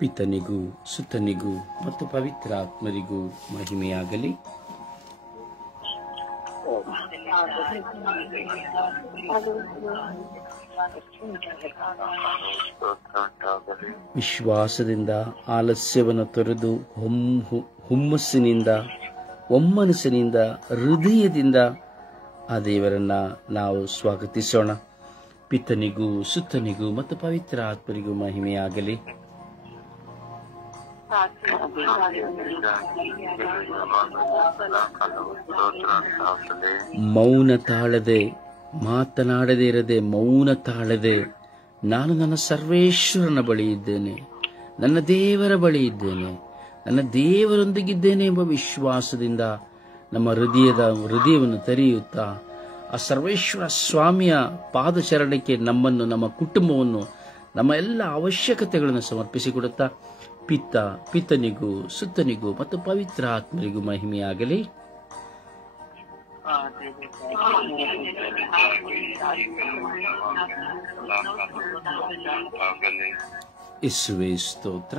ಪಿತನಿಗೂ ಸುತನಿಗೂ ಮತ್ತು ಪವಿತ್ರಾತ್ಮರಿಗೂ ಮಹಿಮೆಯಾಗಲಿ. ವಿಶ್ವಾಸದಿಂದ ಆಲಸ್ಯವನ್ನು ತೊರೆದು ಹುಮ್ಮಸ್ಸಿನಿಂದ ಒಮ್ಮನಸ್ಸಿನಿಂದ ಹೃದಯದಿಂದ ಆ ದೇವರನ್ನ ನಾವು ಸ್ವಾಗತಿಸೋಣ. ಪಿತನಿಗೂ ಸುತ್ತನಿಗೂ ಮತ್ತು ಪವಿತ್ರ ಆತ್ಮರಿಗೂ ಮಹಿಮೆಯಾಗಲಿ. ಮೌನ ತಾಳದೆ, ಮಾತನಾಡದೇ ಇರದೆ, ಮೌನ ತಾಳದೆ ನಾನು ನನ್ನ ಸರ್ವೇಶ್ವರನ ಬಳಿ ಇದ್ದೇನೆ, ನನ್ನ ದೇವರ ಬಳಿ ಇದ್ದೇನೆ, ನನ್ನ ದೇವರೊಂದಿಗಿದ್ದೇನೆ ಎಂಬ ವಿಶ್ವಾಸದಿಂದ ನಮ್ಮ ಹೃದಯವನ್ನು ತೆರೆಯುತ್ತಾ ಆ ಸರ್ವೇಶ್ವರ ಸ್ವಾಮಿಯ ಪಾದಚರಣಕ್ಕೆ ನಮ್ಮನ್ನು, ನಮ್ಮ ಕುಟುಂಬವನ್ನು, ನಮ್ಮ ಎಲ್ಲ ಅವಶ್ಯಕತೆಗಳನ್ನು ಸಮರ್ಪಿಸಿಕೊಡುತ್ತಾ ಪಿತನಿಗೂ ಸುತ್ತನಿಗೂ ಮತ್ತು ಪವಿತ್ರ ಆತ್ಮರಿಗೂ ಮಹಿಮೆಯಾಗಲಿ. ಯೇಸುವೇ ಸ್ತೋತ್ರ,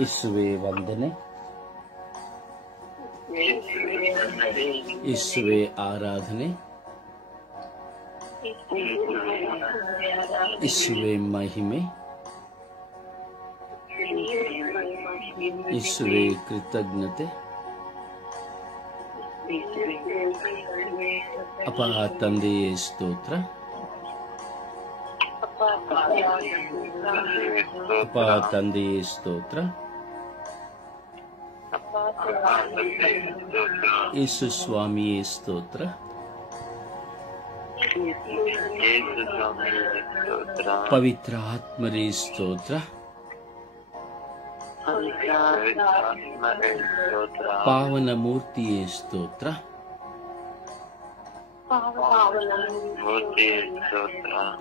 ಯೇಸುವೇ ವಂದನೆ, ಯೇಸುವೇ ಆರಾಧನೆ, ಯೇಸುವೇ ಮಹಿಮೆ, ಯೇಸುವೇ ಕೃತಜ್ಞತೆ. ಅಪ್ಪ ತಂದೆಯೇ ಸ್ತೋತ್ರ, ಅಪ್ಪ ತಂದೆಯೇ ಸ್ತೋತ್ರ, ಯೇಸು ಸ್ವಾಮಿಯೇ ಸ್ತೋತ್ರ, ಪವಿತ್ರ ಆತ್ಮರೇ ಸ್ತೋತ್ರ, ಪಾವನ ಮೂರ್ತಿಯೇ ಸ್ತೋತ್ರ,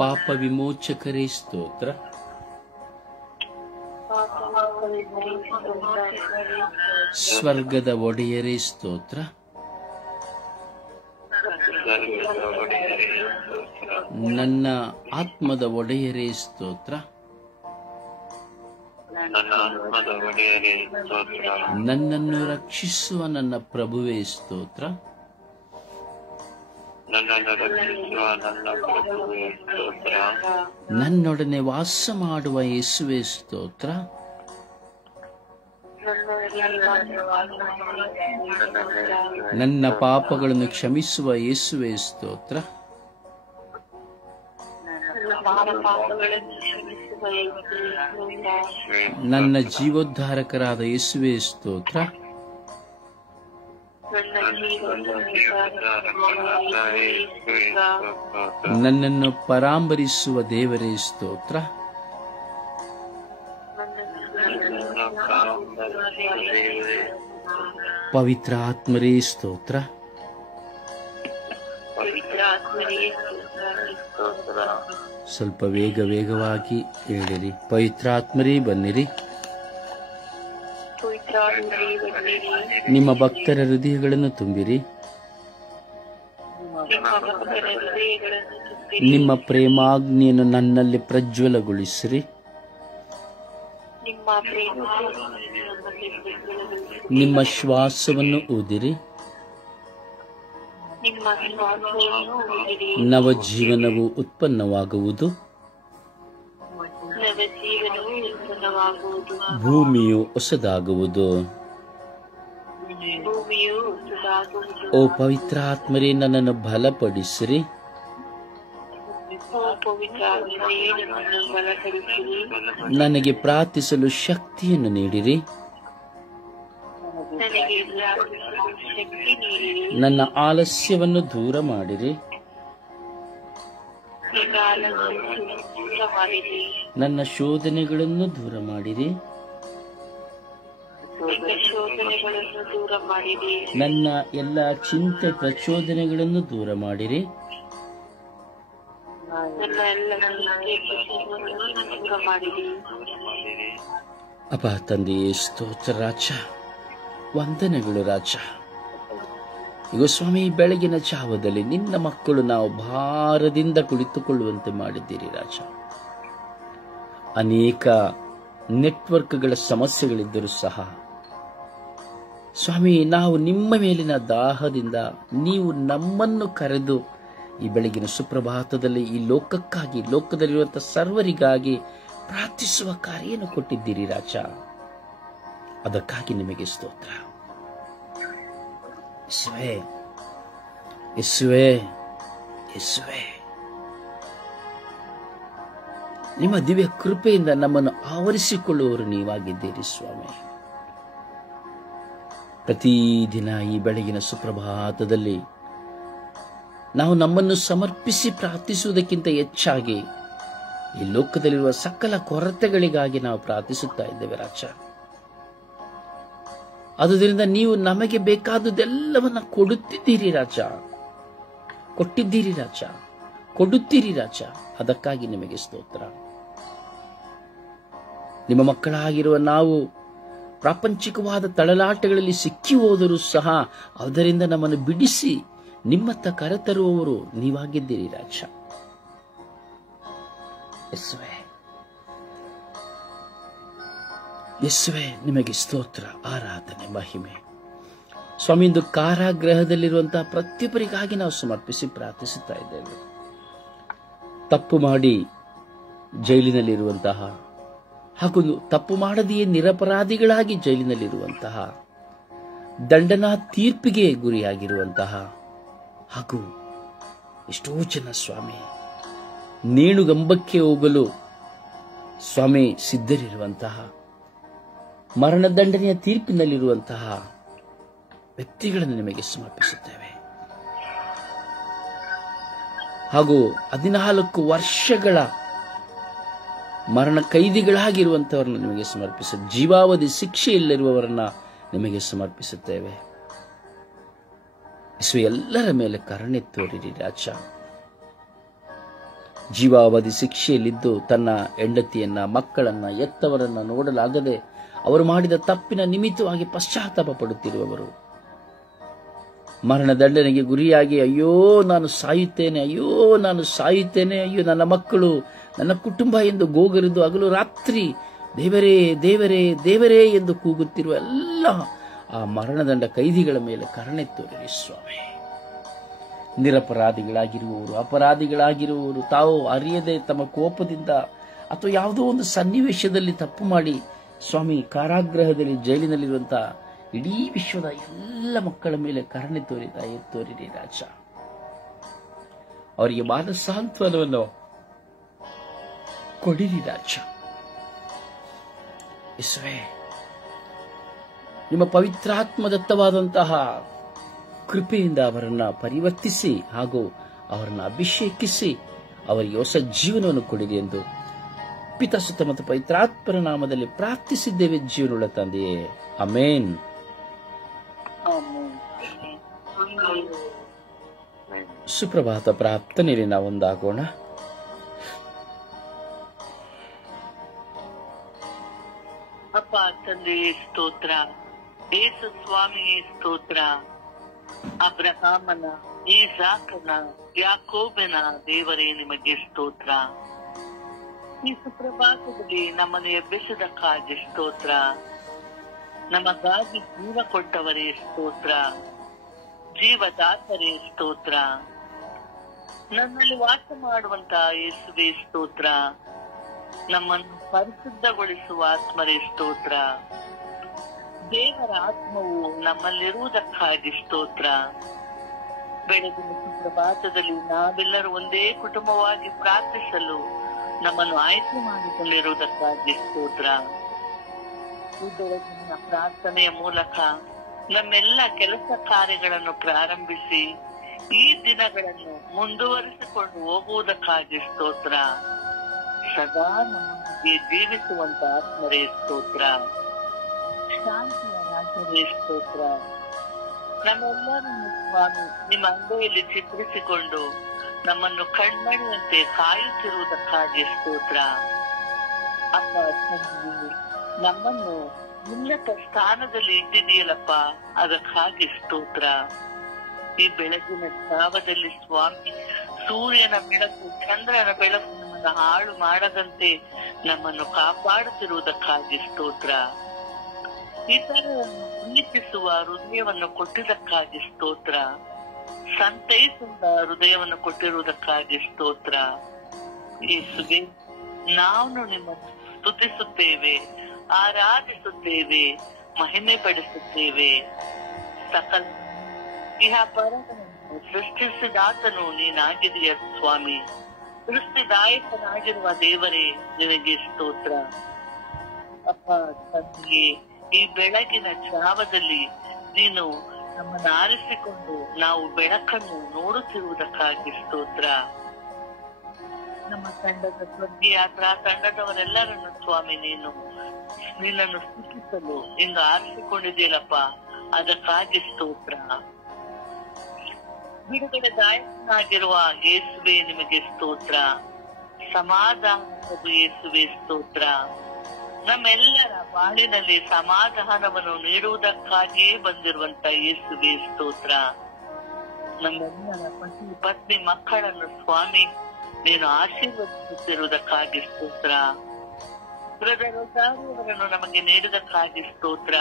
ಪಾಪ ವಿಮೋಚಕರೇ ಸ್ತೋತ್ರ, ಸ್ವರ್ಗದ ಒಡೆಯರೇ ಸ್ತೋತ್ರ, ನನ್ನ ಆತ್ಮದ ಒಡೆಯರೇ ಸ್ತೋತ್ರ, ನನ್ನನ್ನು ರಕ್ಷಿಸುವ ನನ್ನ ಪ್ರಭುವೇ ಸ್ತೋತ್ರ, ನನ್ನೊಡನೆ ವಾಸ ಮಾಡುವ ಯೇಸುವೇ ಸ್ತೋತ್ರ, ನನ್ನ ಪಾಪಗಳನ್ನು ಕ್ಷಮಿಸುವ ಯೇಸುವೇ ಸ್ತೋತ್ರ, ನನ್ನ ಜೀವೋದ್ಧಾರಕರಾದ ಯೇಸುವೇ ಸ್ತೋತ್ರ, ನನ್ನನ್ನು ಪರಾಂಬರಿಸುವ ದೇವರೇ ಸ್ತೋತ್ರ, ಪವಿತ್ರ ಆತ್ಮರೇ ಸ್ತೋತ್ರ, ಸ್ವಲ್ಪ ವೇಗವಾಗಿ ಹೇಳಿರಿ. ಪವಿತ್ರಾತ್ಮರೇ ಬನ್ನಿರಿ, ನಿಮ್ಮ ಭಕ್ತರ ಹೃದಯಗಳನ್ನು ತುಂಬಿರಿ, ನಿಮ್ಮ ಪ್ರೇಮಾಗ್ನಿಯನ್ನು ನನ್ನಲ್ಲಿ ಪ್ರಜ್ವಲಗೊಳಿಸಿರಿ, ನಿಮ್ಮ ಶ್ವಾಸವನ್ನು ಊದಿರಿ, ನವ ಜೀವನವು ಉತ್ಪನ್ನವಾಗುವುದು, ಭೂಮಿಯು ಹೊಸದಾಗುವುದು. ಓ ಪವಿತ್ರ ಆತ್ಮರೇ, ನನ್ನನ್ನು ಬಲಪಡಿಸಿರಿ, ನನಗೆ ಪ್ರಾರ್ಥಿಸಲು ಶಕ್ತಿಯನ್ನು ನೀಡಿರಿ, ನನ್ನ ಆಲಸ್ಯವನ್ನು ದೂರ ಮಾಡಿರಿ, ನನ್ನ ಶೋಧನೆಗಳನ್ನು ದೂರ ಮಾಡಿರಿ, ನನ್ನ ಎಲ್ಲ ಚಿಂತೆ ಪ್ರಚೋದನೆಗಳನ್ನು ದೂರ ಮಾಡಿರಿ, ಅಪ್ಪ ತಂದೆಯೇ ಸ್ತೋತ್ರ ರಾಜ, ವಂದನೆಗಳು ರಾಜ. ಈಗ ಸ್ವಾಮಿ, ಬೆಳಗಿನ ಜಾವದಲ್ಲಿ ನಿನ್ನ ಮಕ್ಕಳು ನಾವು ಭಾರದಿಂದ ಕುಳಿತುಕೊಳ್ಳುವಂತೆ ಮಾಡಿದ್ದೀರಿ ರಾಜ. ಅನೇಕ ನೆಟ್ವರ್ಕ್ಗಳ ಸಮಸ್ಯೆಗಳಿದ್ದರೂ ಸಹ ಸ್ವಾಮಿ, ನಾವು ನಿಮ್ಮ ಮೇಲಿನ ದಾಹದಿಂದ ನೀವು ನಮ್ಮನ್ನು ಕರೆದು ಈ ಬೆಳಗಿನ ಸುಪ್ರಭಾತದಲ್ಲಿ ಈ ಲೋಕಕ್ಕಾಗಿ, ಲೋಕದಲ್ಲಿರುವಂತಹ ಸರ್ವರಿಗಾಗಿ ಪ್ರಾರ್ಥಿಸುವ ಕಾರ್ಯವನ್ನು ಕೊಟ್ಟಿದ್ದೀರಿ ರಾಜ. ಅದಕ್ಕಾಗಿ ನಿಮಗೆ ಸ್ತೋತ್ರ. ಯೇಸುವೇ, ಯೇಸುವೇ, ಯೇಸುವೇ, ನಿಮ್ಮ ದಿವ್ಯ ಕೃಪೆಯಿಂದ ನಮ್ಮನ್ನು ಆವರಿಸಿಕೊಳ್ಳುವವರು ನೀವಾಗಿದ್ದೀರಿ ಸ್ವಾಮಿ. ಪ್ರತಿದಿನ ಈ ಬೆಳಗಿನ ಸುಪ್ರಭಾತದಲ್ಲಿ ನಾವು ನಮ್ಮನ್ನು ಸಮರ್ಪಿಸಿ ಪ್ರಾರ್ಥಿಸುವುದಕ್ಕಿಂತ ಹೆಚ್ಚಾಗಿ ಈ ಲೋಕದಲ್ಲಿರುವ ಸಕಲ ಕೊರತೆಗಳಿಗಾಗಿ ನಾವು ಪ್ರಾರ್ಥಿಸುತ್ತಾ ಇದ್ದೇವೆ ರಾಜ. ಆದುದರಿಂದ ನೀವು ನಮಗೆ ಬೇಕಾದುದೆಲ್ಲವನ್ನ ಕೊಡುತ್ತಿದ್ದೀರಿ ರಾಜ, ಕೊಟ್ಟಿದ್ದೀರಿ ರಾಜ, ಕೊಡುತ್ತೀರಿ ರಾಜ. ಅದಕ್ಕಾಗಿ ನಿಮಗೆ ಸ್ತೋತ್ರ. ನಿಮ್ಮ ಮಕ್ಕಳಾಗಿರುವ ನಾವು ಪ್ರಾಪಂಚಿಕವಾದ ತಳಲಾಟಗಳಲ್ಲಿ ಸಿಕ್ಕಿ ಹೋದರೂ ಸಹ ಅದರಿಂದ ನಮ್ಮನ್ನು ಬಿಡಿಸಿ ನಿಮ್ಮತ್ತ ಕರೆತರುವವರು ನೀವಾಗಿದ್ದೀರಿ ರಾಜ. ಯೇಸುವೇ, ಯೇಸುವೇ, ನಿಮಗೆ ಸ್ತೋತ್ರ, ಆರಾಧನೆ, ಮಹಿಮೆ. ಸ್ವಾಮಿ, ಇಂದು ಕಾರಾಗೃಹದಲ್ಲಿರುವಂತಹ ಪ್ರತಿಯೊಬ್ಬರಿಗಾಗಿ ನಾವು ಸಮರ್ಪಿಸಿ ಪ್ರಾರ್ಥಿಸುತ್ತಾ ಇದ್ದೇವೆ. ತಪ್ಪು ಮಾಡಿ ಜೈಲಿನಲ್ಲಿರುವಂತಹ ಹಾಗೂ ತಪ್ಪು ಮಾಡದೆಯೇ ನಿರಪರಾಧಿಗಳಾಗಿ ಜೈಲಿನಲ್ಲಿರುವಂತಹ, ದಂಡನಾ ತೀರ್ಪಿಗೆ ಗುರಿಯಾಗಿರುವಂತಹ ಹಾಗೂ ಎಷ್ಟೋ ಜನ ಸ್ವಾಮಿ ನೇಣುಗಂಬಕ್ಕೆ ಹೋಗಲು ಸ್ವಾಮಿ ಸಿದ್ಧರಿರುವಂತಹ, ಮರಣದಂಡನೆಯ ತೀರ್ಪಿನಲ್ಲಿರುವಂತಹ ವ್ಯಕ್ತಿಗಳನ್ನು ನಿಮಗೆ ಸಮರ್ಪಿಸುತ್ತೇವೆ. ಹಾಗೂ 14 ವರ್ಷಗಳ ಮರಣ ಕೈದಿಗಳಾಗಿರುವಂತವರನ್ನು ನಿಮಗೆ ಜೀವಾವಧಿ ಶಿಕ್ಷೆಯಲ್ಲಿರುವವರನ್ನ ನಿಮಗೆ ಸಮರ್ಪಿಸುತ್ತೇವೆ. ಎಲ್ಲರ ಮೇಲೆ ಕರುಣೆ ತೋರಿರಿ ರಾಜ. ಜೀವಾವಧಿ ಶಿಕ್ಷೆಯಲ್ಲಿದ್ದು ತನ್ನ ಹೆಂಡತಿಯನ್ನ, ಮಕ್ಕಳನ್ನ, ಎತ್ತವರನ್ನ ನೋಡಲಾಗದೆ ಅವರು ಮಾಡಿದ ತಪ್ಪಿನ ನಿಮಿತ್ತವಾಗಿ ಪಶ್ಚಾತ್ತಾಪ ಪಡುತ್ತಿರುವವರು, ಮರಣದಂಡನೆಗೆ ಗುರಿಯಾಗಿ ಅಯ್ಯೋ ನಾನು ಸಾಯುತ್ತೇನೆ, ಅಯ್ಯೋ ನಾನು ಸಾಯುತ್ತೇನೆ, ಅಯ್ಯೋ ನನ್ನ ಮಕ್ಕಳು, ನನ್ನ ಕುಟುಂಬ ಎಂದು ಗೋಗರಿದು ಹಗಲು ರಾತ್ರಿ ದೇವರೇ ದೇವರೇ ದೇವರೇ ಎಂದು ಕೂಗುತ್ತಿರುವ ಎಲ್ಲ ಆ ಮರಣದಂಡ ಕೈದಿಗಳ ಮೇಲೆ ಕರುಣೆ ತೋರಿರಿ ಸ್ವಾಮಿ. ನಿರಪರಾಧಿಗಳಾಗಿರುವವರು, ಅಪರಾಧಿಗಳಾಗಿರುವವರು ತಾವು ಅರಿಯದೆ ತಮ್ಮ ಕೋಪದಿಂದ ಅಥವಾ ಯಾವುದೋ ಒಂದು ಸನ್ನಿವೇಶದಲ್ಲಿ ತಪ್ಪು ಮಾಡಿ ಸ್ವಾಮಿ ಕಾರಾಗೃಹದಲ್ಲಿ ಜೈಲಿನಲ್ಲಿರುವಂತಹ ಇಡೀ ವಿಶ್ವದ ಎಲ್ಲ ಮಕ್ಕಳ ಮೇಲೆ ಕರುಣೆ ತೋರಿರಿ ರಾಜ. ಅವರಿಗೆ ಮಾನ ಸಾಂತ್ವನವನ್ನು ಕೊಡಿರಿ ರಾಜ. ಯೇಸುವೇ, ನಿಮ್ಮ ಪವಿತ್ರಾತ್ಮದತ್ತವಾದಂತಹ ಕೃಪೆಯಿಂದ ಅವರನ್ನ ಪರಿವರ್ತಿಸಿ ಹಾಗೂ ಅವರನ್ನ ಅಭಿಷೇಕಿಸಿ ಅವರಿಗೆ ಹೊಸ ಜೀವನವನ್ನು ಕೊಡಿರಿ ಎಂದು ಪಿತಾ, ಸುತ್ತ ಮತ್ತು ಪವಿತ್ರಾತ್ಮರ ನಾಮದಲ್ಲಿ ಪ್ರಾರ್ಥಿಸಿದ್ದೇವೆ ಜೀವನವುಳ್ಳ ತಂದೆಯೇ, ಆಮೆನ್. ಸುಪ್ರಭಾತ ಪ್ರಾರ್ಥನೆಯಲ್ಲಿ ನಾವು ಒಂದಾಗೋಣ. ಅಪ್ಪ ತಂದೆಯೇ ಸ್ತೋತ್ರ, ಯೇಸು ಸ್ವಾಮಿಯೇ ಸ್ತೋತ್ರ, ಅಬ್ರಹಾಮನ, ಈಸಾಕನ, ಯಾಕೋಬನ ದೇವರೇ ನಿಮಗೆ ಸ್ತೋತ್ರ. ಈ ಸುಪ್ರಭಾತದಲ್ಲಿ ನಮ್ಮನ್ನು ಎಬ್ಬಿಸಿದಕ್ಕಾಗಿ ಸ್ತೋತ್ರ. ನಮಗಾಗಿ ಜೀವ ಕೊಟ್ಟವರೇ ಸ್ತೋತ್ರ, ಜೀವದಾತರೇ ಸ್ತೋತ್ರ. ನನ್ನಲ್ಲಿ ವಾಸ ಮಾಡುವಂತಹ ಯೇಸುವೇ ಸ್ತೋತ್ರ. ನಮ್ಮನ್ನು ಪರಿಶುದ್ಧಗೊಳಿಸುವ ಆತ್ಮರೇ ಸ್ತೋತ್ರ. ದೇವರ ಆತ್ಮವು ನಮ್ಮಲ್ಲಿರುವುದಕ್ಕಾಗಿ ಸ್ತೋತ್ರ. ಬೆಳಗಿನ ಸುಪ್ರಭಾತದಲ್ಲಿ ನಾವೆಲ್ಲರೂ ಒಂದೇ ಕುಟುಂಬವಾಗಿ ಪ್ರಾರ್ಥಿಸಲು ನಮ್ಮನ್ನು ಆಯ್ಕೆ ಮಾಡಿಕೊಂಡಿರುವುದಕ್ಕಾಗಿ ಸ್ತೋತ್ರ. ಈ ಬೆಳಗಿನ ಪ್ರಾರ್ಥನೆಯ ಮೂಲಕ ನಮ್ಮೆಲ್ಲ ಕೆಲಸ ಕಾರ್ಯಗಳನ್ನು ಪ್ರಾರಂಭಿಸಿ ಈ ದಿನಗಳನ್ನು ಮುಂದುವರಿಸಿಕೊಂಡು ಹೋಗುವುದಕ್ಕಾಗಿ ಸ್ತೋತ್ರ. ಸದಾ ನಮ್ಮೊಂದಿಗೆ ಜೀವಿಸುವಂತ ಆತ್ಮರೇ ಸ್ತೋತ್ರ. ಶಾಂತಿಯ ರಾಜ್ಯವೇ ಸ್ತೋತ್ರ. ನಮ್ಮೆಲ್ಲರನ್ನು ಸ್ವಾಮಿ ನಿಮ್ಮ ಅಂಗೈಯಲ್ಲಿ ಚಿತ್ರಿಸಿಕೊಂಡು ನಮ್ಮನ್ನು ಕಣ್ಮಣಿಯಂತೆ ಕಾಯುತ್ತಿರುವುದಕ್ಕಾಗಿ ಸ್ತೋತ್ರ. ಅಪ್ಪ ತಂದೆ, ನಮ್ಮನ್ನು ಉನ್ನತ ಸ್ಥಾನದಲ್ಲಿ ಇಟ್ಟಿದೆಯಲ್ಲಪ್ಪ, ಅದಕ್ಕಾಗಿ ಸ್ತೋತ್ರ. ಈ ಬೆಳಗಿನ ಜಾವದಲ್ಲಿ ಸ್ವಾಮಿ ಸೂರ್ಯನ ಬೆಳಕು, ಚಂದ್ರನ ಬೆಳಕು ನಮ್ಮನ್ನು ನಮ್ಮನ್ನು ಹಾಳು ಮಾಡದಂತೆ ನಮ್ಮನ್ನು ಕಾಪಾಡುತ್ತಿರುವುದಕ್ಕಾಗಿ ಸ್ತೋತ್ರ. ಇತರರನ್ನು ಪ್ರೀತಿಸುವ ಹೃದಯವನ್ನು ಕೊಟ್ಟಿದ್ದಕ್ಕಾಗಿ ಸ್ತೋತ್ರ. ಸಂತೈಸುವ ಹೃದಯವನ್ನು ಕೊಟ್ಟಿರುವುದಕ್ಕಾಗಿ ಸ್ತೋತ್ರ. ಯೇಸುವೆ, ನಾವು ನಿಮ್ಮನ್ನು ಸ್ತುತಿಸುತ್ತೇವೆ, ಆರಾಧಿಸುತ್ತೇವೆ, ಮಹಿಮೆ ಪಡಿಸುತ್ತೇವೆ. ಸಕಲ ಇಹ ಪರಗಳನ್ನು ಸೃಷ್ಟಿಸಿದಾತನು ನೀನಾಗಿದೆಯ ಸ್ವಾಮಿ. ಸೃಷ್ಟಿದಾಯಕನಾಗಿರುವ ದೇವರೇ, ನಿನಗೆ ಸ್ತೋತ್ರ. ಅಪ್ಪ ತಂದೆಯೇ, ಈ ಬೆಳಗಿನ ಜಾವದಲ್ಲಿ ನೀನು ನಮ್ಮನ್ನು ಆರಿಸಿಕೊಂಡು ನಾವು ಬೆಳಕನ್ನು ನೋಡುತ್ತಿರುವುದಕ್ಕಾಗಿ ಸ್ತೋತ್ರ. ನಮ್ಮ ತಂಡದ ಸ್ವರ್ಗಯಾತ್ರಾ ತಂಡದವರೆಲ್ಲರನ್ನು ಸ್ವಾಮಿ ನಿನ್ನನ್ನು ಸ್ತುತಿಸಲು ಇಂದು ಆರಿಸಿಕೊಂಡಿದ್ದೀರಪ್ಪ, ಅದಕ್ಕಾಗಿ ಸ್ತೋತ್ರ. ಬಿಡುಗಡೆದಾಯಕನಾಗಿರುವ ಯೇಸುವೆ, ನಿಮಗೆ ಸ್ತೋತ್ರ. ಸಮಾಧಾನದ ಯೇಸುವೆ ಸ್ತೋತ್ರ. ನಮ್ಮೆಲ್ಲರ ಬಾಳಿನಲ್ಲಿ ಸಮಾಧಾನವನ್ನು ನೀಡುವುದಕ್ಕಾಗಿಯೇ ಬಂದಿರುವಂತ ಯೇಸುವೆ ಸ್ತೋತ್ರ. ನಮ್ಮೆಲ್ಲರ ಪತಿ ಪತ್ನಿ ಮಕ್ಕಳನ್ನು ಸ್ವಾಮಿ ನೀನು ಆಶೀರ್ವದಿಸುತ್ತಿರುವುದಕ್ಕಾಗಿ ಸ್ತೋತ್ರ. ಅವರನ್ನು ನಮಗೆ ನೀಡಿದಕ್ಕಾಗಿ ಸ್ತೋತ್ರ.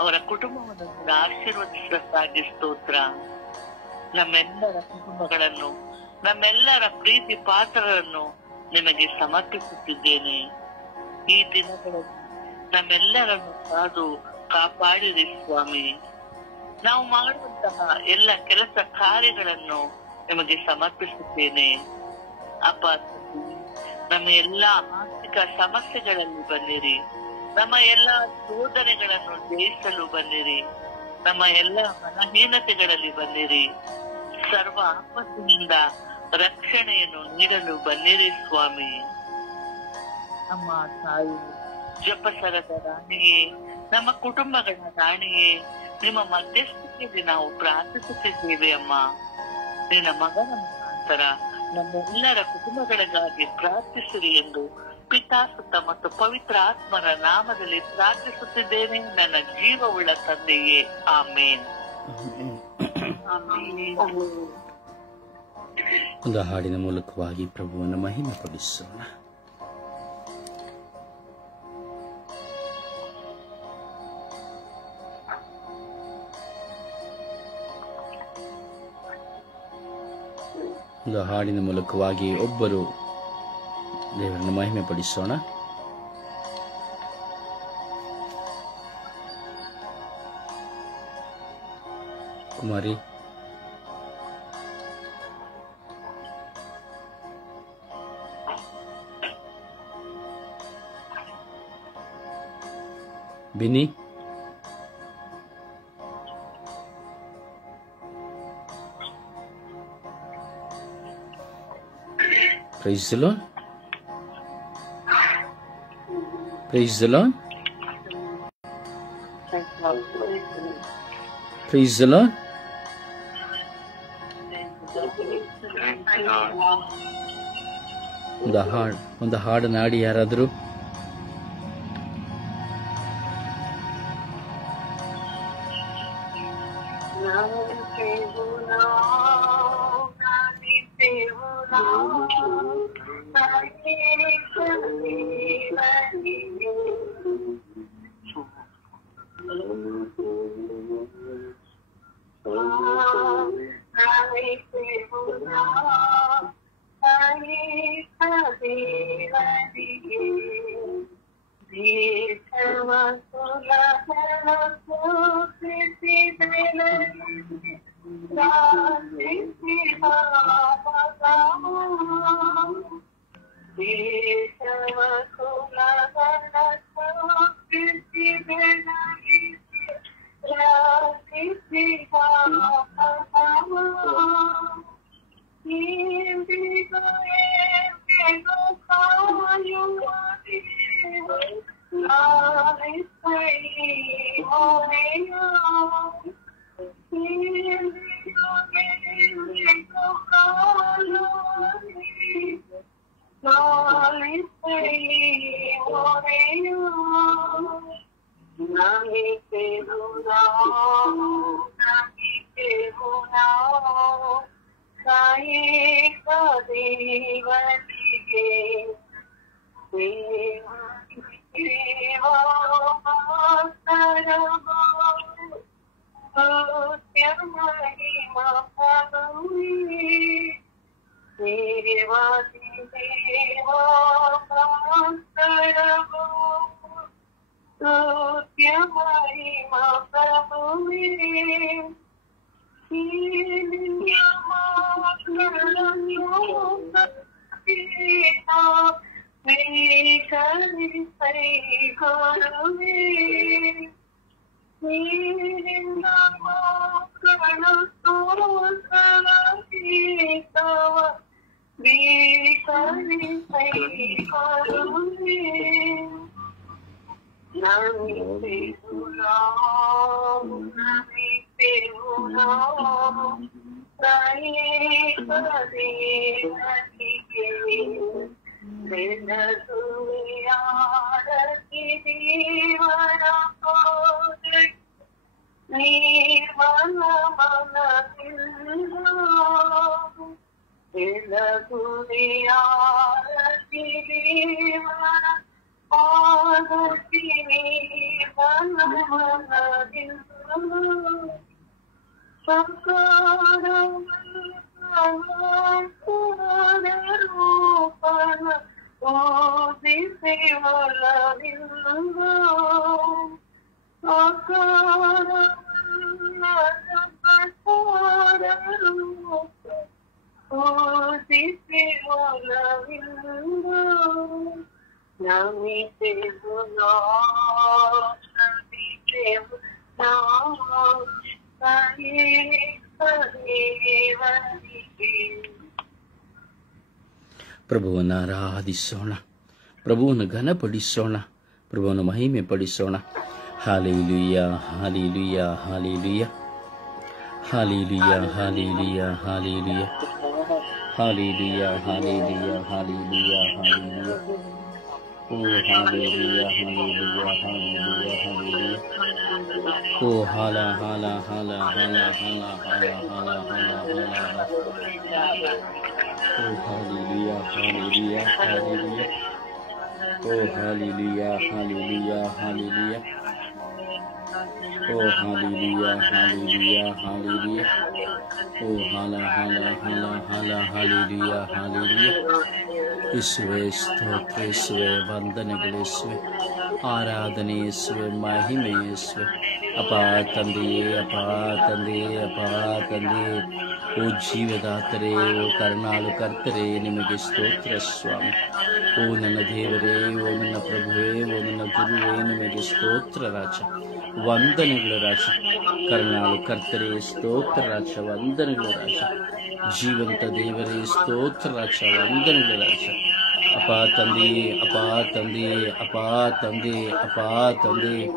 ಅವರ ಕುಟುಂಬವನ್ನು ಆಶೀರ್ವದಿಸುವುದಕ್ಕಾಗಿ ಸ್ತೋತ್ರ. ನಮ್ಮೆಲ್ಲರ ಕುಟುಂಬಗಳನ್ನು, ನಮ್ಮೆಲ್ಲರ ಪ್ರೀತಿ ಪಾತ್ರರನ್ನು ನಿಮಗೆ ಸಮರ್ಪಿಸುತ್ತಿದ್ದೇನೆ. ಈ ದಿನಗಳಲ್ಲಿ ನಮ್ಮೆಲ್ಲರನ್ನು ಕಾದು ಕಾಪಾಡಿರಿ ಸ್ವಾಮಿ. ನಾವು ಮಾಡುವಂತಹ ಎಲ್ಲ ಕೆಲಸ ಕಾರ್ಯಗಳನ್ನು ನಿಮಗೆ ಸಮರ್ಪಿಸುತ್ತೇನೆ. ಅಪ್ಪ, ನಮ್ಮ ಎಲ್ಲಾ ಆರ್ಥಿಕ ಸಮಸ್ಯೆಗಳಲ್ಲಿ ಬನ್ನಿರಿ. ನಮ್ಮ ಎಲ್ಲಾ ಶೋಧನೆಗಳನ್ನು ಜಯಿಸಲು ಬನ್ನಿರಿ. ನಮ್ಮ ಎಲ್ಲ ಬಲಹೀನತೆಗಳಲ್ಲಿ ಬನ್ನಿರಿ. ಸರ್ವ ಆಪತ್ತಿನಿಂದ ರಕ್ಷಣೆಯನ್ನು ನೀಡಲು ಬನ್ನಿರಿ ಸ್ವಾಮಿ. ನಮ್ಮ ತಾಯಿ ಜಪಸರದ ರಾಣಿಯೇ, ನಮ್ಮ ಕುಟುಂಬಗಳ ರಾಣಿಯೇ, ನಿಮ್ಮ ಮಧ್ಯಸ್ಥಿಕೆಯಲ್ಲಿ ನಾವು ಪ್ರಾರ್ಥಿಸುತ್ತಿದ್ದೇವೆ ಅಮ್ಮ. ನಿನ್ನ ಮಗನ ಮುಖಾಂತರ ನಮ್ಮೆಲ್ಲರ ಕುಟುಂಬಗಳಿಗಾಗಿ ಪ್ರಾರ್ಥಿಸಿರಿ ಎಂದು ಪಿತಾ, ಸುತ್ತ ಮತ್ತು ಪವಿತ್ರ ಆತ್ಮರ ನಾಮದಲ್ಲಿ ಪ್ರಾರ್ಥಿಸುತ್ತಿದ್ದೇನೆ ನನ್ನ ಜೀವವುಳ್ಳ ತಂದೆಯೇ, ಆಮೇನ್. ಒಂದು ಹಾಡಿನ ಮೂಲಕವಾಗಿ ಪ್ರಭುವನ್ನು ಮಹಿಮೆ ಪಡಿಸೋಣ. ಒಂದು ಹಾಡಿನ ಮೂಲಕವಾಗಿ ಒಬ್ಬರು ದೇವರನ್ನು ಮಹಿಮೆ ಪಡಿಸೋಣ. ಕುಮಾರಿ, ಬಿನಿ, Praise the Lord. Praise the Lord. Praise the Lord. ಒಂದು ಹಾಡು ನಾಡಿ ಯಾರಾದರೂ. ಕಾಯಕ ದೇವರಿಗೆ ಪ್ರಭುವನ್ನು ಆರಾಧಿಸೋಣ, ಪ್ರಭುವನ್ನು ಘನಪಡಿಸೋಣ, ಪ್ರಭುವನ್ನು ಮಹಿಮೆ ಪಡಿಸೋಣ. Hallelujah, hallelujah, hallelujah, hallelujah, hallelujah, hallelujah, hallelujah, hallelujah, hallelujah, hallelujah. ಓ ಹಾಲೆಲೂಯಾ, ಹಾಲೆಲೂಯಾ, ಹಾಲೆಲೂಯಾ, ಹಾಲೆಲೂಯಾ. ಓ ಹಾಲ ಹಾಲ ಹಾಲ ಹಾಲ ಹಾಲ ಹಾಲ ಹಾಲ ಹಾಲ ಹಾಲ. ಓ ಹಾಲೆಲೂಯಾ, ಹಾಲೆಲೂಯಾ, ಹಾಲೆಲೂಯಾ. ಓ ಹಾಲೆಲೂಯಾ, ಹಾಲೆಲೂಯಾ, ಹಾಲೆಲೂಯಾ. ಓ ಹಾಲೆಲೂಯಾ, ಹಾಲೆಲೂಯಾ, ಹಾಲೆಲೂಯಾ. ಓ ಹಾಲ ಹಾಲ ಹಾಲ ಹಾಲ ಹಾಲೆಲೂಯಾ, ಹಾಲೆಲೂಯಾ. ಯೇಸುವೇ ಸ್ತೋತ್ರ, ಯೇಸುವೇ ವಂದನೆಗಳು, ಯೇಸುವೇ ಆರಾಧನೆ, ಯೇಸುವೇ ಮಹಿಮೆ, ಯೇಸುವೇ ಅಪಾ ತಂದೆಯೇ, ಅಪಾ ತಂದೆಯೇ, ಅಪಾ ತಂದೆಯೇ. ಓ ಜೀವದಾತರೇ, ಓ ಕರುಣಾಳು ಕರ್ತರೇ, ನಿಮಗೆ ಸ್ತೋತ್ರ ಸ್ವಾಮಿ. ಓ ನನ್ನ ದೇವರೇ, ಓ ನನ್ನ ಪ್ರಭುವೇ, ಓ ನನ್ನ ಗುರುವೇ, ನಿಮಗೆ ಸ್ತೋತ್ರ ರಾಜ, ವಂದನೆಗಳು ರಾಜ. ಕರುಣಾಳು ಕರ್ತರೇ ಸ್ತೋತ್ರ ರಾಜ, ವಂದನೆಗಳು ರಾಜ. ಜೀವಂತ ದೇವರೇ ಸ್ತೋತ್ರ ರಾಜ, ವಂದನೆಗಳು ರಾಜ. ಅಪಾ ತಂದೆಯೇ, ಅಪಾ ತಂದೆಯೇ, ಅಪಾ ತಂದೆ, ಅಪಾ ತಂದೆ.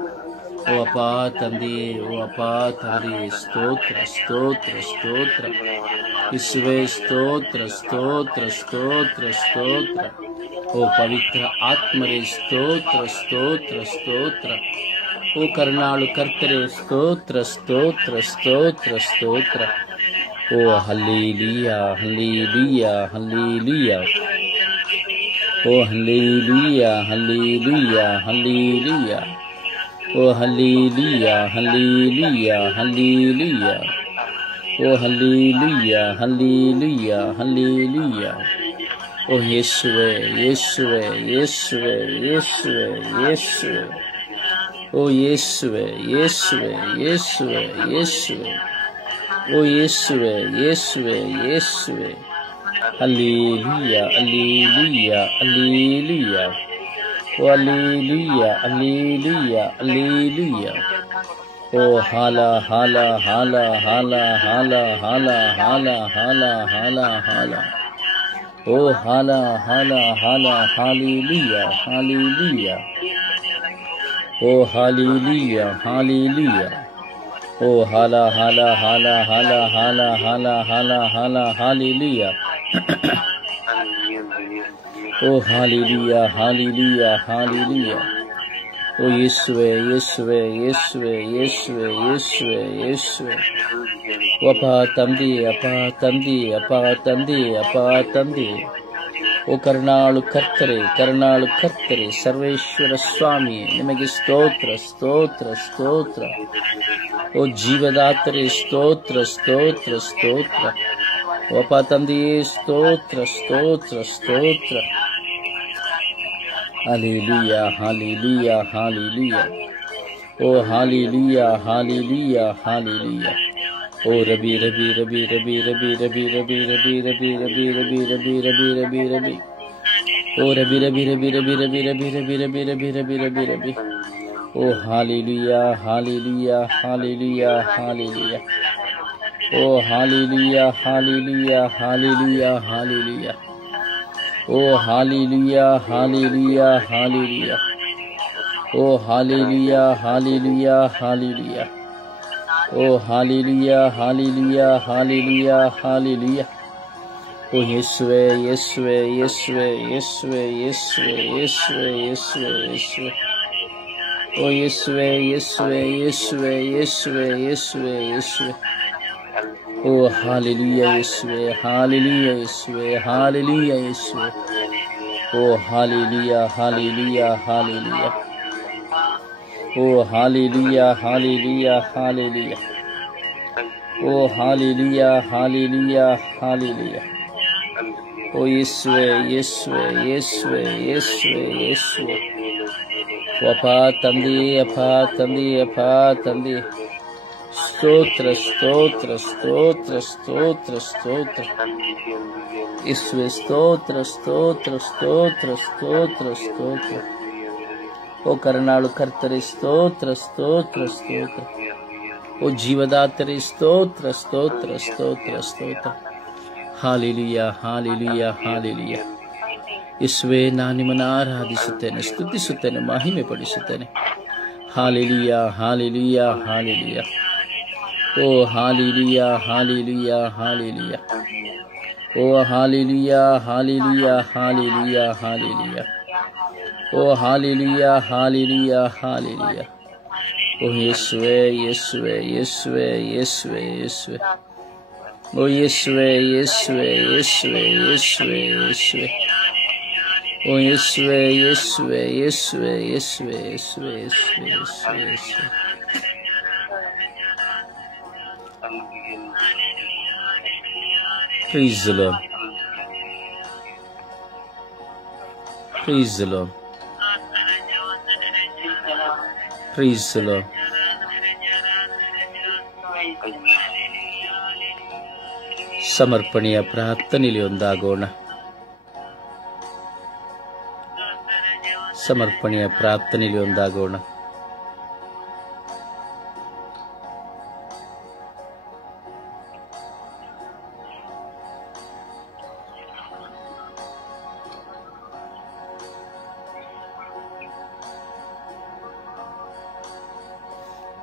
ಓ ಅಪಾ ತಂದೆಯೇ, ಓ ಅಪಾ ತಂದೆಯೇ, ಸ್ತೋತ್ರ ಸ್ತೋತ್ರ ಸ್ತೋತ್ರ. ಯೇಸುವೇ ಸ್ತೋತ್ರ ಸ್ತೋತ್ರ ಸ್ತೋತ್ರ ಸ್ತೋತ್ರ. ಓ ಪವಿತ್ರ ಆತ್ಮರೇ ಸ್ತೋತ್ರ ಸ್ತೋತ್ರ ಸ್ತೋತ್ರ. ಓ ಕರುಣಾಳು ಕರ್ತರೇ ಸ್ತೋತ್ರ ಸ್ತೋತ್ರ ಸ್ತೋತ್ರ ಸ್ತೋತ್ರ. ಓ ಹಲ್ಲೆಲೂಯಾ, ಹಲ್ಲೆಲೂಯಾ, ಹಲ್ಲೆಲೂಯಾ. ಓ ಹಲ್ಲೆಲೂಯಾ, ಹಲ್ಲೆಲೂಯಾ, ಹಲ್ಲೆಲೂಯಾ. ಓ ಹಲ್ಲೆಲೂಯಾ, ಹಲ್ಲೆಲೂಯಾ, ಹಲ್ಲೆಲೂಯಾ. ಓ ಹಲ್ಲೆಲೂಯಾ, ಹಲ್ಲೆಲೂಯಾ, ಹಲ್ಲೆಲೂಯಾ. ಓ ಯೇಸುವೇ, ಯೇಸುವೇ, ಯೇಸುವೇ, ಯೇಸುವೇ, ಯೇಸುವೇ. ಓ ಯೇಸುವೇ, ಯೇಸುವೇ, ಯೇಸುವೇ, ಯೇಸುವೇ. ಓ ಯೇಸುವೇ, ಯೇಸುವೇ, ಯೇಸುವೇ. Hallelujah, hallelujah, hallelujah. ಓ ಹಲ್ಲೆಲೂಯಾ, ಹಲ್ಲೆಲೂಯಾ, ಹಲ್ಲೆಲೂಯಾ. ಓ ಹಾಲ ಹಾಲ ಹಾಲ ಹಾಲ ಹಾಲ ಹಾಲ ಹಾಲ ಹಾಲ ಹಾಲ ಹಾಲ. ಓ ಹಾಲ ಹಾಲ ಹಾಲ, ಹಾಲೆಲೂಯಾ, ಹಾಲೆಲೂಯಾ. ಓ ಹಾಲೆಲೂಯಾ, ಹಾಲೆಲೂಯಾ. ಓ ಹಾಲ ಹಾಲ ಹಾಲ ಹಾಲ ಹಾಲ ಹಾಲ ಹಾಲ ಹಾಲ, ಹಾಲೆಲೂಯಾ. ಓ ಹಾಲೆಲೂಯಾ, ಹಾಲೆಲೂಯಾ, ಹಾಲೆಲೂಯಾ. ಓ ಯೇಸುವೇ, ಯೇಸುವೇ, ಯೇಸುವೇ, ಯೇಸುವೇ, ಯೇಸುವೇ, ಯೇಸುವೇ. ಅಪಾ ತಂದೆ, ಅಪಾ ತಂದೆ, ಅಪಾ ತಂದೆ, ಅಪಾ ತಂದೆ. ಓ ಕರುಣಾಳು ಕರ್ತರೆ, ಕರುಣಾಳು ಕರ್ತರೆ, ಸರ್ವೇಶ್ವರ ಸ್ವಾಮಿ ನಿಮಗೆ ಸ್ತೋತ್ರ ಸ್ತೋತ್ರ ಸ್ತೋತ್ರ. ಓ ಜೀವದಾತರೆ ಸ್ತೋತ್ರ ಸ್ತೋತ್ರ ಸ್ತೋತ್ರ. ಓ ಅಪ್ಪ ತಂದೆಯೇ ಸ್ತೋತ್ರ ಸ್ತೋತ್ರ ಸ್ತೋತ್ರ. Hallelujah hallelujah hallelujah. ಓ ಹಾಲೆಲೂಯ ಹಾಲೆಲೂಯ ಹಾಲೆಲೂಯ. ಓ ರಬಿ ರಬಿ ರಬಿ ರಬಿ ರಬಿ ರಬಿ ರಬಿ ರಬಿ ರಬಿ ರಬಿ ರಬಿ ರಬಿ ರಬಿ ರಬಿ ರಬಿ. ಓ ರಬಿ ರಬಿ ರಬಿ ರಬಿ ರಬಿ ರಬಿ ರಬಿ ರಬಿ ರಬಿ ರಬಿ ರಬಿ ರಬಿ. ಓ ಹಾಲೆಲೂಯ ಹಾಲೆಲೂಯ ಹಾಲೆಲೂಯ ಹಾಲೆಲೂಯ. ಓ ಹಾಲೆಲೂಯ ಹಾಲೆಲೂಯ ಹಾಲೆಲೂಯ ಹಾಲೆಲೂಯ. ಓ ಹಾಲೆಲೂಯ ಹಾಲೆಲೂಯ ಹಾಲೆಲೂಯ. ಓ ಹಾಲೆಲೂಯ ಹಾಲೆಲೂಯ ಹಾಲೆಲೂಯ. ಓ ಹಾಲೆಲೂಯ ಹಾಲೆಲೂಯ ಹಾಲೆಲೂಯ ಹಾಲೆಲೂಯ. ಓ ಯೇಸುವೆ ಯೇಸುವೆ ಯೇಸುವೆ ಯೇಸುವೆ ಯೇಸುವೆ ಯೇಸುವೆ ಯೇಸುವೆ ಯೇಸುವೆ. ಓ ಯೇಸುವೆ ಯೇಸುವೆ ಯೇಸುವೆ ಯೇಸುವೆ ಯೇಸುವೆ ಯೇಸುವೆ. ಓ ಹಾಲೆಲೂಯ ಯೇಸುವೆ ಹಾಲೆಲೂಯ ಯೇಸುವೆ ಹಾಲೆಲೂಯ ಯೇಸುವೆ. ಓ ಹಾಲೆಲೂಯ ಹಾಲೆಲೂಯ ಹಾಲೆಲೂಯ. ಓ ಹಾಲೆಲೂಯ ಹಾಲೆಲೂಯ ಹಾಲೆಲೂಯ. ಓ ಹಾಲೆಲೂಯ ಹಾಲೆಲೂಯ ಹಾಲೆಲೂಯ. ಓ ಯೇಸುವೆ ಯೇಸುವೆ ಯೇಸುವೆ ಯೇಸುವೆ ಯೇಸುವೆ. ಅಪ್ಪ ತಂದೆ ಅಪ್ಪ ತಂದೆ ಅಪ್ಪ ತಂದೆ ಸ್ತೋತ್ರ ಸ್ತೋತ್ರ ಸ್ತೋತ್ರ ಸ್ತೋತ್ರ ಸ್ತೋತ್ರ. ಯೇಸುವೆ ಸ್ತೋತ್ರ ಸ್ತೋತ್ರ ಸ್ತೋತ್ರ ಸ್ತೋತ್ರ ಸ್ತೋತ್ರ. ಓ ಕರುಣಾಳು ಕರ್ತರೆ ಸ್ತೋತ್ರ ಸ್ತೋತ್ರ ಸ್ತೋತ್ರ. ಓ ಜೀವದಾತರೆ ಸ್ತೋತ್ರ ಸ್ತೋತ್ರ ಸ್ತೋತ್ರ ಸ್ತೋತ್ರ. Hallelujah hallelujah hallelujah. ಯೇಸುವೆ ನಾನು ನಿಮ್ಮನ್ನು ಆರಾಧಿಸುತ್ತೇನೆ, ಸ್ತುತಿಸುತ್ತೇನೆ, ಮಹಿಮೆ ಪಡಿಸುತ್ತೇನೆ. Hallelujah hallelujah hallelujah. ಓ ಹಾಲೆಲೂಯ ಹಾಲೆಲೂಯ ಹಾಲೆಲೂಯ. ಓ ಹಾಲೆಲೂಯ ಹಾಲೆಲೂಯ ಹಾಲೆಲೂಯ ಹಾಲೆಲೂಯ. ಓ ಹಾಲೆಲೂಯ ಹಾಲೆಲೂಯ ಹಾಲೆಲೂಯ. ಓ ಯೇಸುವೆ ಯೇಸುವೆ ಯೇಸುವೆ ಯೇಸುವೆ ಯೇಸುವೆ. ಓ ಯೇಸುವೆ ಯೇಸುವೆ ಯೇಸುವೆ ಯೇಸುವೆ ಯೇಸುವೆ. ಓ ಯೇಸುವೆ ಯೇಸುವೆ ಯೇಸುವೆ ಯೇಸುವೆ ಯೇಸುವೆ ಯೇಸುವೆ ಯೇಸುವೆ ಯೇಸುವೆ. Praise the Lord. Praise the Lord. Praise the Lord. ಸಮರ್ಪಣೆಯ ಪ್ರಾರ್ಥನೆಯಲ್ಲಿ ಒಂದಾಗೋಣ. ಸಮರ್ಪಣೆಯ ಪ್ರಾರ್ಥನೆಯಲ್ಲಿ ಒಂದಾಗೋಣ.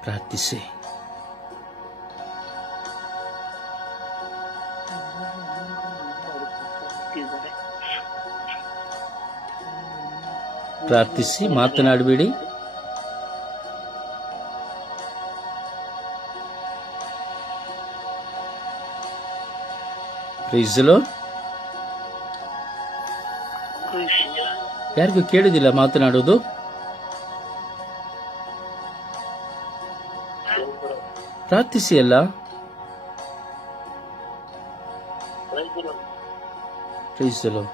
ಪ್ರಾರ್ಥಿಸಿ. ಪ್ರಾರ್ಥಿಸಿ, ಮಾತನಾಡಬೇಡಿ. Price the lord. ಯಾರಿಗೂ ಕೇಳುವುದಿಲ್ಲ ಮಾತನಾಡೋದು? ಪ್ರಾರ್ಥಿಸಿ ಅಲ್ಲ. Praise the Lord.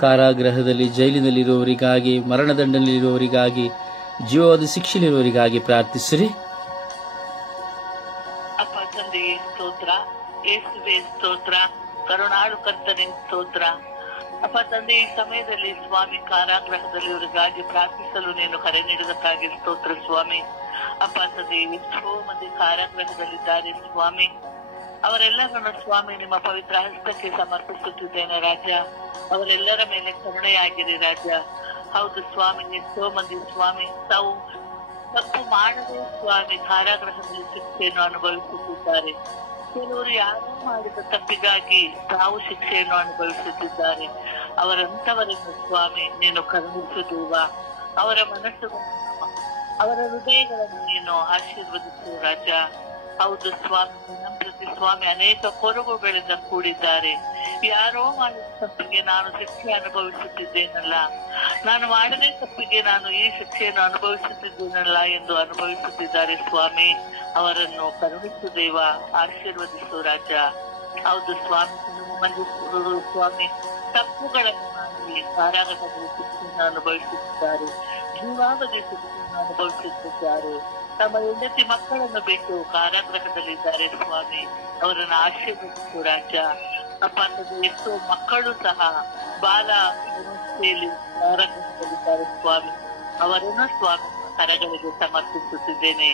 ಕಾರಾಗೃಹದಲ್ಲಿ, ಜೈಲಿನಲ್ಲಿರುವವರಿಗಾಗಿ, ಮರಣದಂಡನಲ್ಲಿರುವವರಿಗಾಗಿ, ಜೀವವಾದ ಶಿಕ್ಷೆಯಲ್ಲಿರುವವರಿಗಾಗಿ ಪ್ರಾರ್ಥಿಸಿರಿ. ಅಪ್ಪ ತಂದೆಯೇ ಸ್ತೋತ್ರ, ಯೇಸುವೆ ಸ್ತೋತ್ರ, ಕರುಣಾಳು ಕರ್ತನೆ ಸ್ತೋತ್ರ. ಅಪ್ಪ ತಂದೆ, ಈ ಸಮಯದಲ್ಲಿ ಸ್ವಾಮಿ ಕಾರಾಗೃಹದಲ್ಲಿ ಇವರಿಗಾಗಿ ಪ್ರಾರ್ಥಿಸಲು ನೀನು ಕರೆ ನೀಡುವುದಕ್ಕಾಗಿ ಸ್ತೋತ್ರ ಸ್ವಾಮಿ. ಅಪ್ಪ ತಂದೆ, ಎಷ್ಟೋ ಮಂದಿ ಕಾರಾಗೃಹದಲ್ಲಿದ್ದಾರೆ ಸ್ವಾಮಿ. ಅವರೆಲ್ಲರನ್ನು ಸ್ವಾಮಿ ನಿಮ್ಮ ಪವಿತ್ರ ಹಸ್ತಕ್ಕೆ ಸಮರ್ಪಿಸುತ್ತಿದ್ದೇನೆ ರಾಜ. ಅವರೆಲ್ಲರ ಮೇಲೆ ಕರುಣೆಯಾಗಿರಿ ರಾಜ. ಹೌದು ಸ್ವಾಮಿ, ಎಷ್ಟೋ ಮಂದಿ ಸ್ವಾಮಿ ತಾವು ತಪ್ಪು ಮಾಡದೆ ಸ್ವಾಮಿ ಕಾರಾಗೃಹದಲ್ಲಿ ಶಿಕ್ಷೆಯನ್ನು ಅನುಭವಿಸುತ್ತಿದ್ದಾರೆ. ಕೆಲವರು ಯಾರೋ ಮಾಡಿದ ತಪ್ಪಿಗಾಗಿ ತಾವು ಶಿಕ್ಷೆಯನ್ನು ಅನುಭವಿಸುತ್ತಿದ್ದಾರೆ. ಅವರಂತವರನ್ನು ಸ್ವಾಮಿ ನೀನು ಕರುಣಿಸುವ ಅವರ ಮನಸ್ಸುಗಳನ್ನು ಅವರ ಹೃದಯಗಳನ್ನು ನೀನು ಆಶೀರ್ವದಿಸು ರಾಜ. ಹೌದು ಸ್ವಾಮಿ, ನಮ್ಮ ಪ್ರತಿ ಸ್ವಾಮಿ ಅನೇಕ ಕೊರಗುಗಳಿಂದ ಕೂಡಿದ್ದಾರೆ. ಯಾರೋ ಮಾಡಿದ ತಪ್ಪಿಗೆ ನಾನು ಶಿಕ್ಷೆ ಅನುಭವಿಸುತ್ತಿದ್ದೇನಲ್ಲ, ನಾನು ಮಾಡದೇ ತಪ್ಪಿಗೆ ನಾನು ಈ ಶಿಕ್ಷೆಯನ್ನು ಅನುಭವಿಸುತ್ತಿದ್ದೇನಲ್ಲ ಎಂದು ಅನುಭವಿಸುತ್ತಿದ್ದಾರೆ ಸ್ವಾಮಿ. ಅವರನ್ನು ಕರುಣಿಸು ದೇವ, ಆಶೀರ್ವದಿಸು ರಾಜ. ಹೌದು ಸ್ವಾಮಿ, ಸ್ವಾಮಿ ತಪ್ಪುಗಳನ್ನು ಮಾಡಿ ಕಾರಾಗೃಹದಲ್ಲಿ ಶಿಕ್ಷೆಯನ್ನು ಅನುಭವಿಸುತ್ತಿದ್ದಾರೆ, ಜೀವಾವಧಿ ಶಿಕ್ಷೆಯನ್ನು ಅನುಭವಿಸುತ್ತಿದ್ದಾರೆ. ತಮ್ಮ ಹೆಂಡತಿ ಮಕ್ಕಳನ್ನು ಬಿಟ್ಟು ಕಾರಾಗೃಹದಲ್ಲಿದ್ದಾರೆ ಸ್ವಾಮಿ. ಅವರನ್ನು ಆಶೀರ್ವದಿಸು ರಾಜ. ಅಪ್ಪ, ಎಷ್ಟೋ ಮಕ್ಕಳು ಸಹ ಬಾಲ ವ್ಯವಸ್ಥೆಯಲ್ಲಿ ಕಾರಾಗೃಹದಲ್ಲಿದ್ದಾರೆ ಸ್ವಾಮಿ. ಅವರನ್ನು ಸ್ವಾಮಿ ಕರಗಳಿಗೆ ಸಮರ್ಪಿಸುತ್ತಿದ್ದೇನೆ.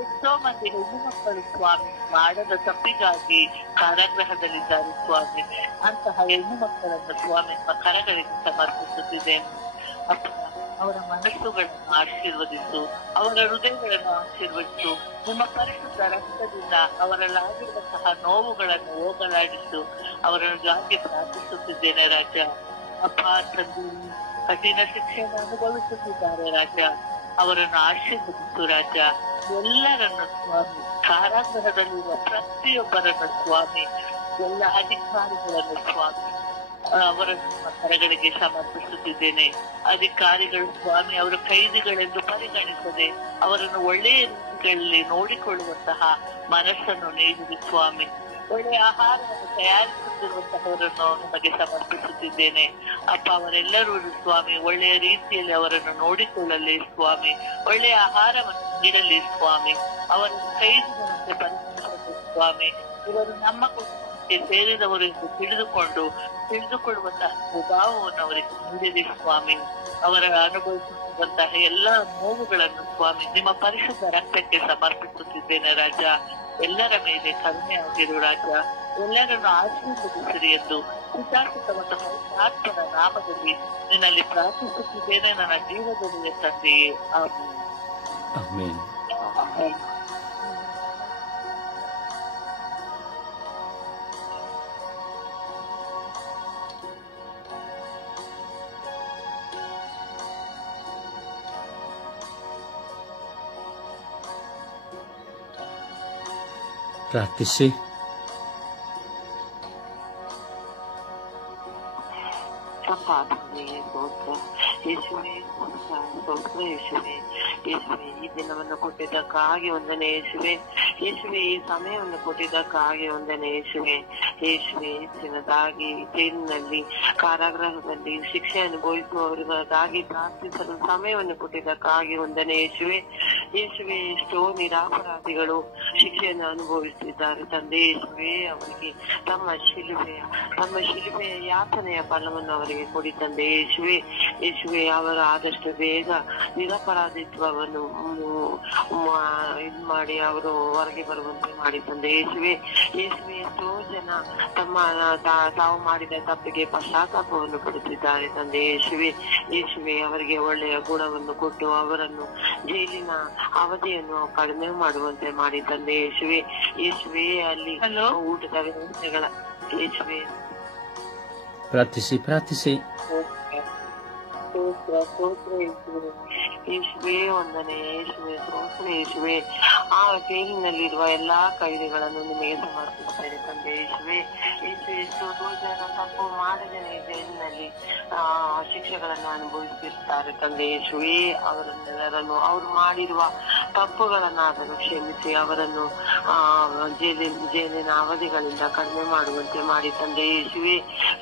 ಎಷ್ಟೋ ಮಂದಿ ಹೆಣ್ಣು ಮಕ್ಕಳು ಸ್ವಾಮಿ ಮಾಡದ ತಪ್ಪಿಗಾಗಿ ಕಾರಾಗೃಹದಲ್ಲಿದ್ದಾರೆ ಸ್ವಾಮಿ. ಅಂತಹ ಹೆಣ್ಣು ಮಕ್ಕಳನ್ನು ಸ್ವಾಮಿ ಕರಗಳಿಗೆ ಸಮರ್ಪಿಸುತ್ತಿದ್ದೇನೆ. ಅಪ್ಪ, ಅವರ ಮನಸ್ಸುಗಳನ್ನು ಆಶೀರ್ವದಿಸು, ಅವರ ಹೃದಯಗಳನ್ನು ಆಶೀರ್ವದಿಸು. ನಿಮ್ಮ ಪರಿಶುದ್ಧ ರಕ್ತದಿಂದ ಅವರಲ್ಲಾಗಿರುವಂತಹ ನೋವುಗಳನ್ನು ಹೋಗಲಾಡಿಸು. ಅವರಿಗಾಗಿ ಪ್ರಾರ್ಥಿಸುತ್ತಿದ್ದೇನೆ ರಾಜ. ಅಪ್ಪ ತಂದೆ, ಕಠಿಣ ಶಿಕ್ಷೆಯನ್ನು ಅನುಭವಿಸುತ್ತಿದ್ದಾರೆ ರಾಜ. ಅವರನ್ನು ಆಶೀರ್ವದಿಸು ರಾಜ. ಎಲ್ಲರನ್ನು ಸ್ವಾಮಿ, ಕಾರಾಗೃಹದಲ್ಲಿರುವ ಪ್ರತಿಯೊಬ್ಬರನ್ನು ಸ್ವಾಮಿ, ಎಲ್ಲ ಅಧಿಕಾರಿಗಳನ್ನು ಸ್ವಾಮಿ ಅವರನ್ನು ಕರಗಳಿಗೆ ಸಮರ್ಪಿಸುತ್ತಿದ್ದೇನೆ. ಅಧಿಕಾರಿಗಳು ಸ್ವಾಮಿ ಅವರ ಕೈದಿಗಳೆಂದು ಪರಿಗಣಿಸದೆ ಅವರನ್ನು ಒಳ್ಳೆಯ ರೀತಿಗಳಲ್ಲಿ ನೋಡಿಕೊಳ್ಳುವಂತಹ ಮನಸ್ಸನ್ನು ನೀಡಿದೆ ಸ್ವಾಮಿ. ಒಳ್ಳೆಯ ಆಹಾರವನ್ನು ತಯಾರಿಸುತ್ತಿರುವಂತಹವರನ್ನು ನಿಮಗೆ ಸಮರ್ಪಿಸುತ್ತಿದ್ದೇನೆ. ಅಪ್ಪ, ಅವರೆಲ್ಲರೂ ಸ್ವಾಮಿ ಒಳ್ಳೆಯ ರೀತಿಯಲ್ಲಿ ಅವರನ್ನು ನೋಡಿಕೊಳ್ಳಲಿ ಸ್ವಾಮಿ. ಒಳ್ಳೆಯ ಆಹಾರವನ್ನು ನೀಡಲಿ ಸ್ವಾಮಿ. ಅವರನ್ನು ಕೈದಿಗಳಂತೆ ಪರಿಗಣಿಸಲಿ ಸ್ವಾಮಿ. ಇವರು ನಮ್ಮ ಕುಟುಂಬಕ್ಕೆ ಸೇರಿದವರು ಎಂದು ತಿಳಿದುಕೊಳ್ಳುವಂತಹ ಸ್ವಭಾವವನ್ನು ಅವರಿಗೆ ನೀಡಿದೆ ಸ್ವಾಮಿ. ಅವರ ಅನುಭವಿಸುತ್ತಿರುವಂತಹ ಎಲ್ಲಾ ನೋವುಗಳನ್ನು ಸ್ವಾಮಿ ನಿಮ್ಮ ಪರಿಶುದ್ಧ ರಕ್ತಕ್ಕೆ ಸಮರ್ಪಿಸುತ್ತಿದ್ದೇನೆ ರಾಜ. ಎಲ್ಲರ ಮೇಲೆ ಕರುಣೆ ಆಗಿರು ರಾಜ. ಎಲ್ಲರನ್ನು ಆಶೀರ್ವದಿಸಿರಿ ಎಂದು ಪಿತಾಸುತವಾದ ಆತ್ಮನ ನಾಮದಲ್ಲಿ ನಿನ್ನಲ್ಲಿ ಪ್ರಾರ್ಥಿಸುತ್ತಿದ್ದೇನೆ ನನ್ನ ಜೀವದಲ್ಲಿಯ ತಂದೆಯೇ. ಆಮೆನ್. ಪ್ರಾರ್ಥಿಸಿ. ಯೇಸುವೆ, ಈ ದಿನವನ್ನು ಕೊಟ್ಟಿದ್ದಕ್ಕಾಗಿ ವಂದನೆ ಯೇಸುವೆ. ಯೇಸುವೆ, ಈ ಸಮಯವನ್ನು ಕೊಟ್ಟಿದ್ದಕ್ಕಾಗಿ ವಂದನೆ ಯೇಸುವೆ. ಯೇಸುವೆ, ಚಿನ್ನದಾಗಿ ಜೈಲಿನಲ್ಲಿ ಕಾರಾಗೃಹದಲ್ಲಿ ಶಿಕ್ಷೆ ಅನುಭವಿಸುವವರಿಗಾಗಿ ಪ್ರಾರ್ಥಿಸಲು ಸಮಯವನ್ನು ಕೊಟ್ಟಿದ್ದಕ್ಕಾಗಿ ವಂದನೆ ಯೇಸುವೆ. ಯೇಸುವೆ, ಎಷ್ಟೋ ನಿರಾಪರಾಧಿಗಳು ಶಿಕ್ಷೆಯನ್ನು ಅನುಭವಿಸುತ್ತಿದ್ದಾರೆ ತಂದೆ ಯೇಸುವೆ. ಅವರಿಗೆ ತಮ್ಮ ಶಿಲುಬೆಯ ಯಾತನೆಯ ಫಲವನ್ನು ಅವರಿಗೆ ಕೊಡಿ ತಂದೆ ಯೇಸುವೆ. ಯೇಸುವೆ, ಅವರು ಆದಷ್ಟು ಬೇಗ ನಿರಪರಾಧಿತ್ವವನ್ನು ಇದು ಮಾಡಿ ಅವರು ಹೊರಗೆ ಬರುವಂತೆ ಮಾಡಿ ತಂದೆ ಯೇಸುವೆ. ಯೇಸುವೆ, ಎಷ್ಟೋ ಜನ ತಾವು ಮಾಡಿದ ತಪ್ಪಿಗೆ ಪಶ್ಚಾತ್ತಾಪವನ್ನು ಪಡುತ್ತಿದ್ದಾರೆ ತಂದೆ ಯೇಸುವೆ. ಯೇಸುವೆ, ಅವರಿಗೆ ಒಳ್ಳೆಯ ಗುಣವನ್ನು ಕೊಟ್ಟು ಅವರನ್ನು ಜೈಲಿನ ಅವಧಿಯನ್ನು ಕಡಿಮೆ ಮಾಡುವಂತೆ ಮಾಡಿ ತಂದೆ ಯೇಸುವೆ. ಯೇಸುವೆ, ಅಲ್ಲಿ ಊಟದ ವ್ಯವಸ್ಥೆಗಳ ಯೇಸುವೆ ಪ್ರಾರ್ಥಿಸಿ. ಯೇಸುವೆ, ವಂದನೆ ಯೇಸುವೆ, ಸ್ತೋತ್ರ ಯೇಸುವೆ. ಆ ಜೈಲಿನಲ್ಲಿರುವ ಎಲ್ಲಾ ಕೈದಿಗಳನ್ನು ನಿಮಗೆ ಸಮರ್ಪಿಸುತ್ತೇನೆ ತಂದೆ ಯೇಸುವೆ. ಯೇಸುವೆ, ಎಷ್ಟೋ ಜನ ತಪ್ಪು ಮಾಡದೇನೆ ಜೈಲಿನಲ್ಲಿ ಶಿಕ್ಷೆಗಳನ್ನು ಅನುಭವಿಸುತ್ತಿರ್ತಾರೆ ತಂದೆ ಯೇಸುವೆ. ಅವರನ್ನೆಲ್ಲರನ್ನು ಅವರು ಮಾಡಿರುವ ತಪ್ಪುಗಳನ್ನಾದರೂ ಕ್ಷಮಿಸಿ ಅವರನ್ನು ಜೈಲಿನ ಅವಧಿಗಳಿಂದ ಕಡಿಮೆ ಮಾಡುವಂತೆ ಮಾಡಿ ತಂದೆ ಯೇಸುವೆ.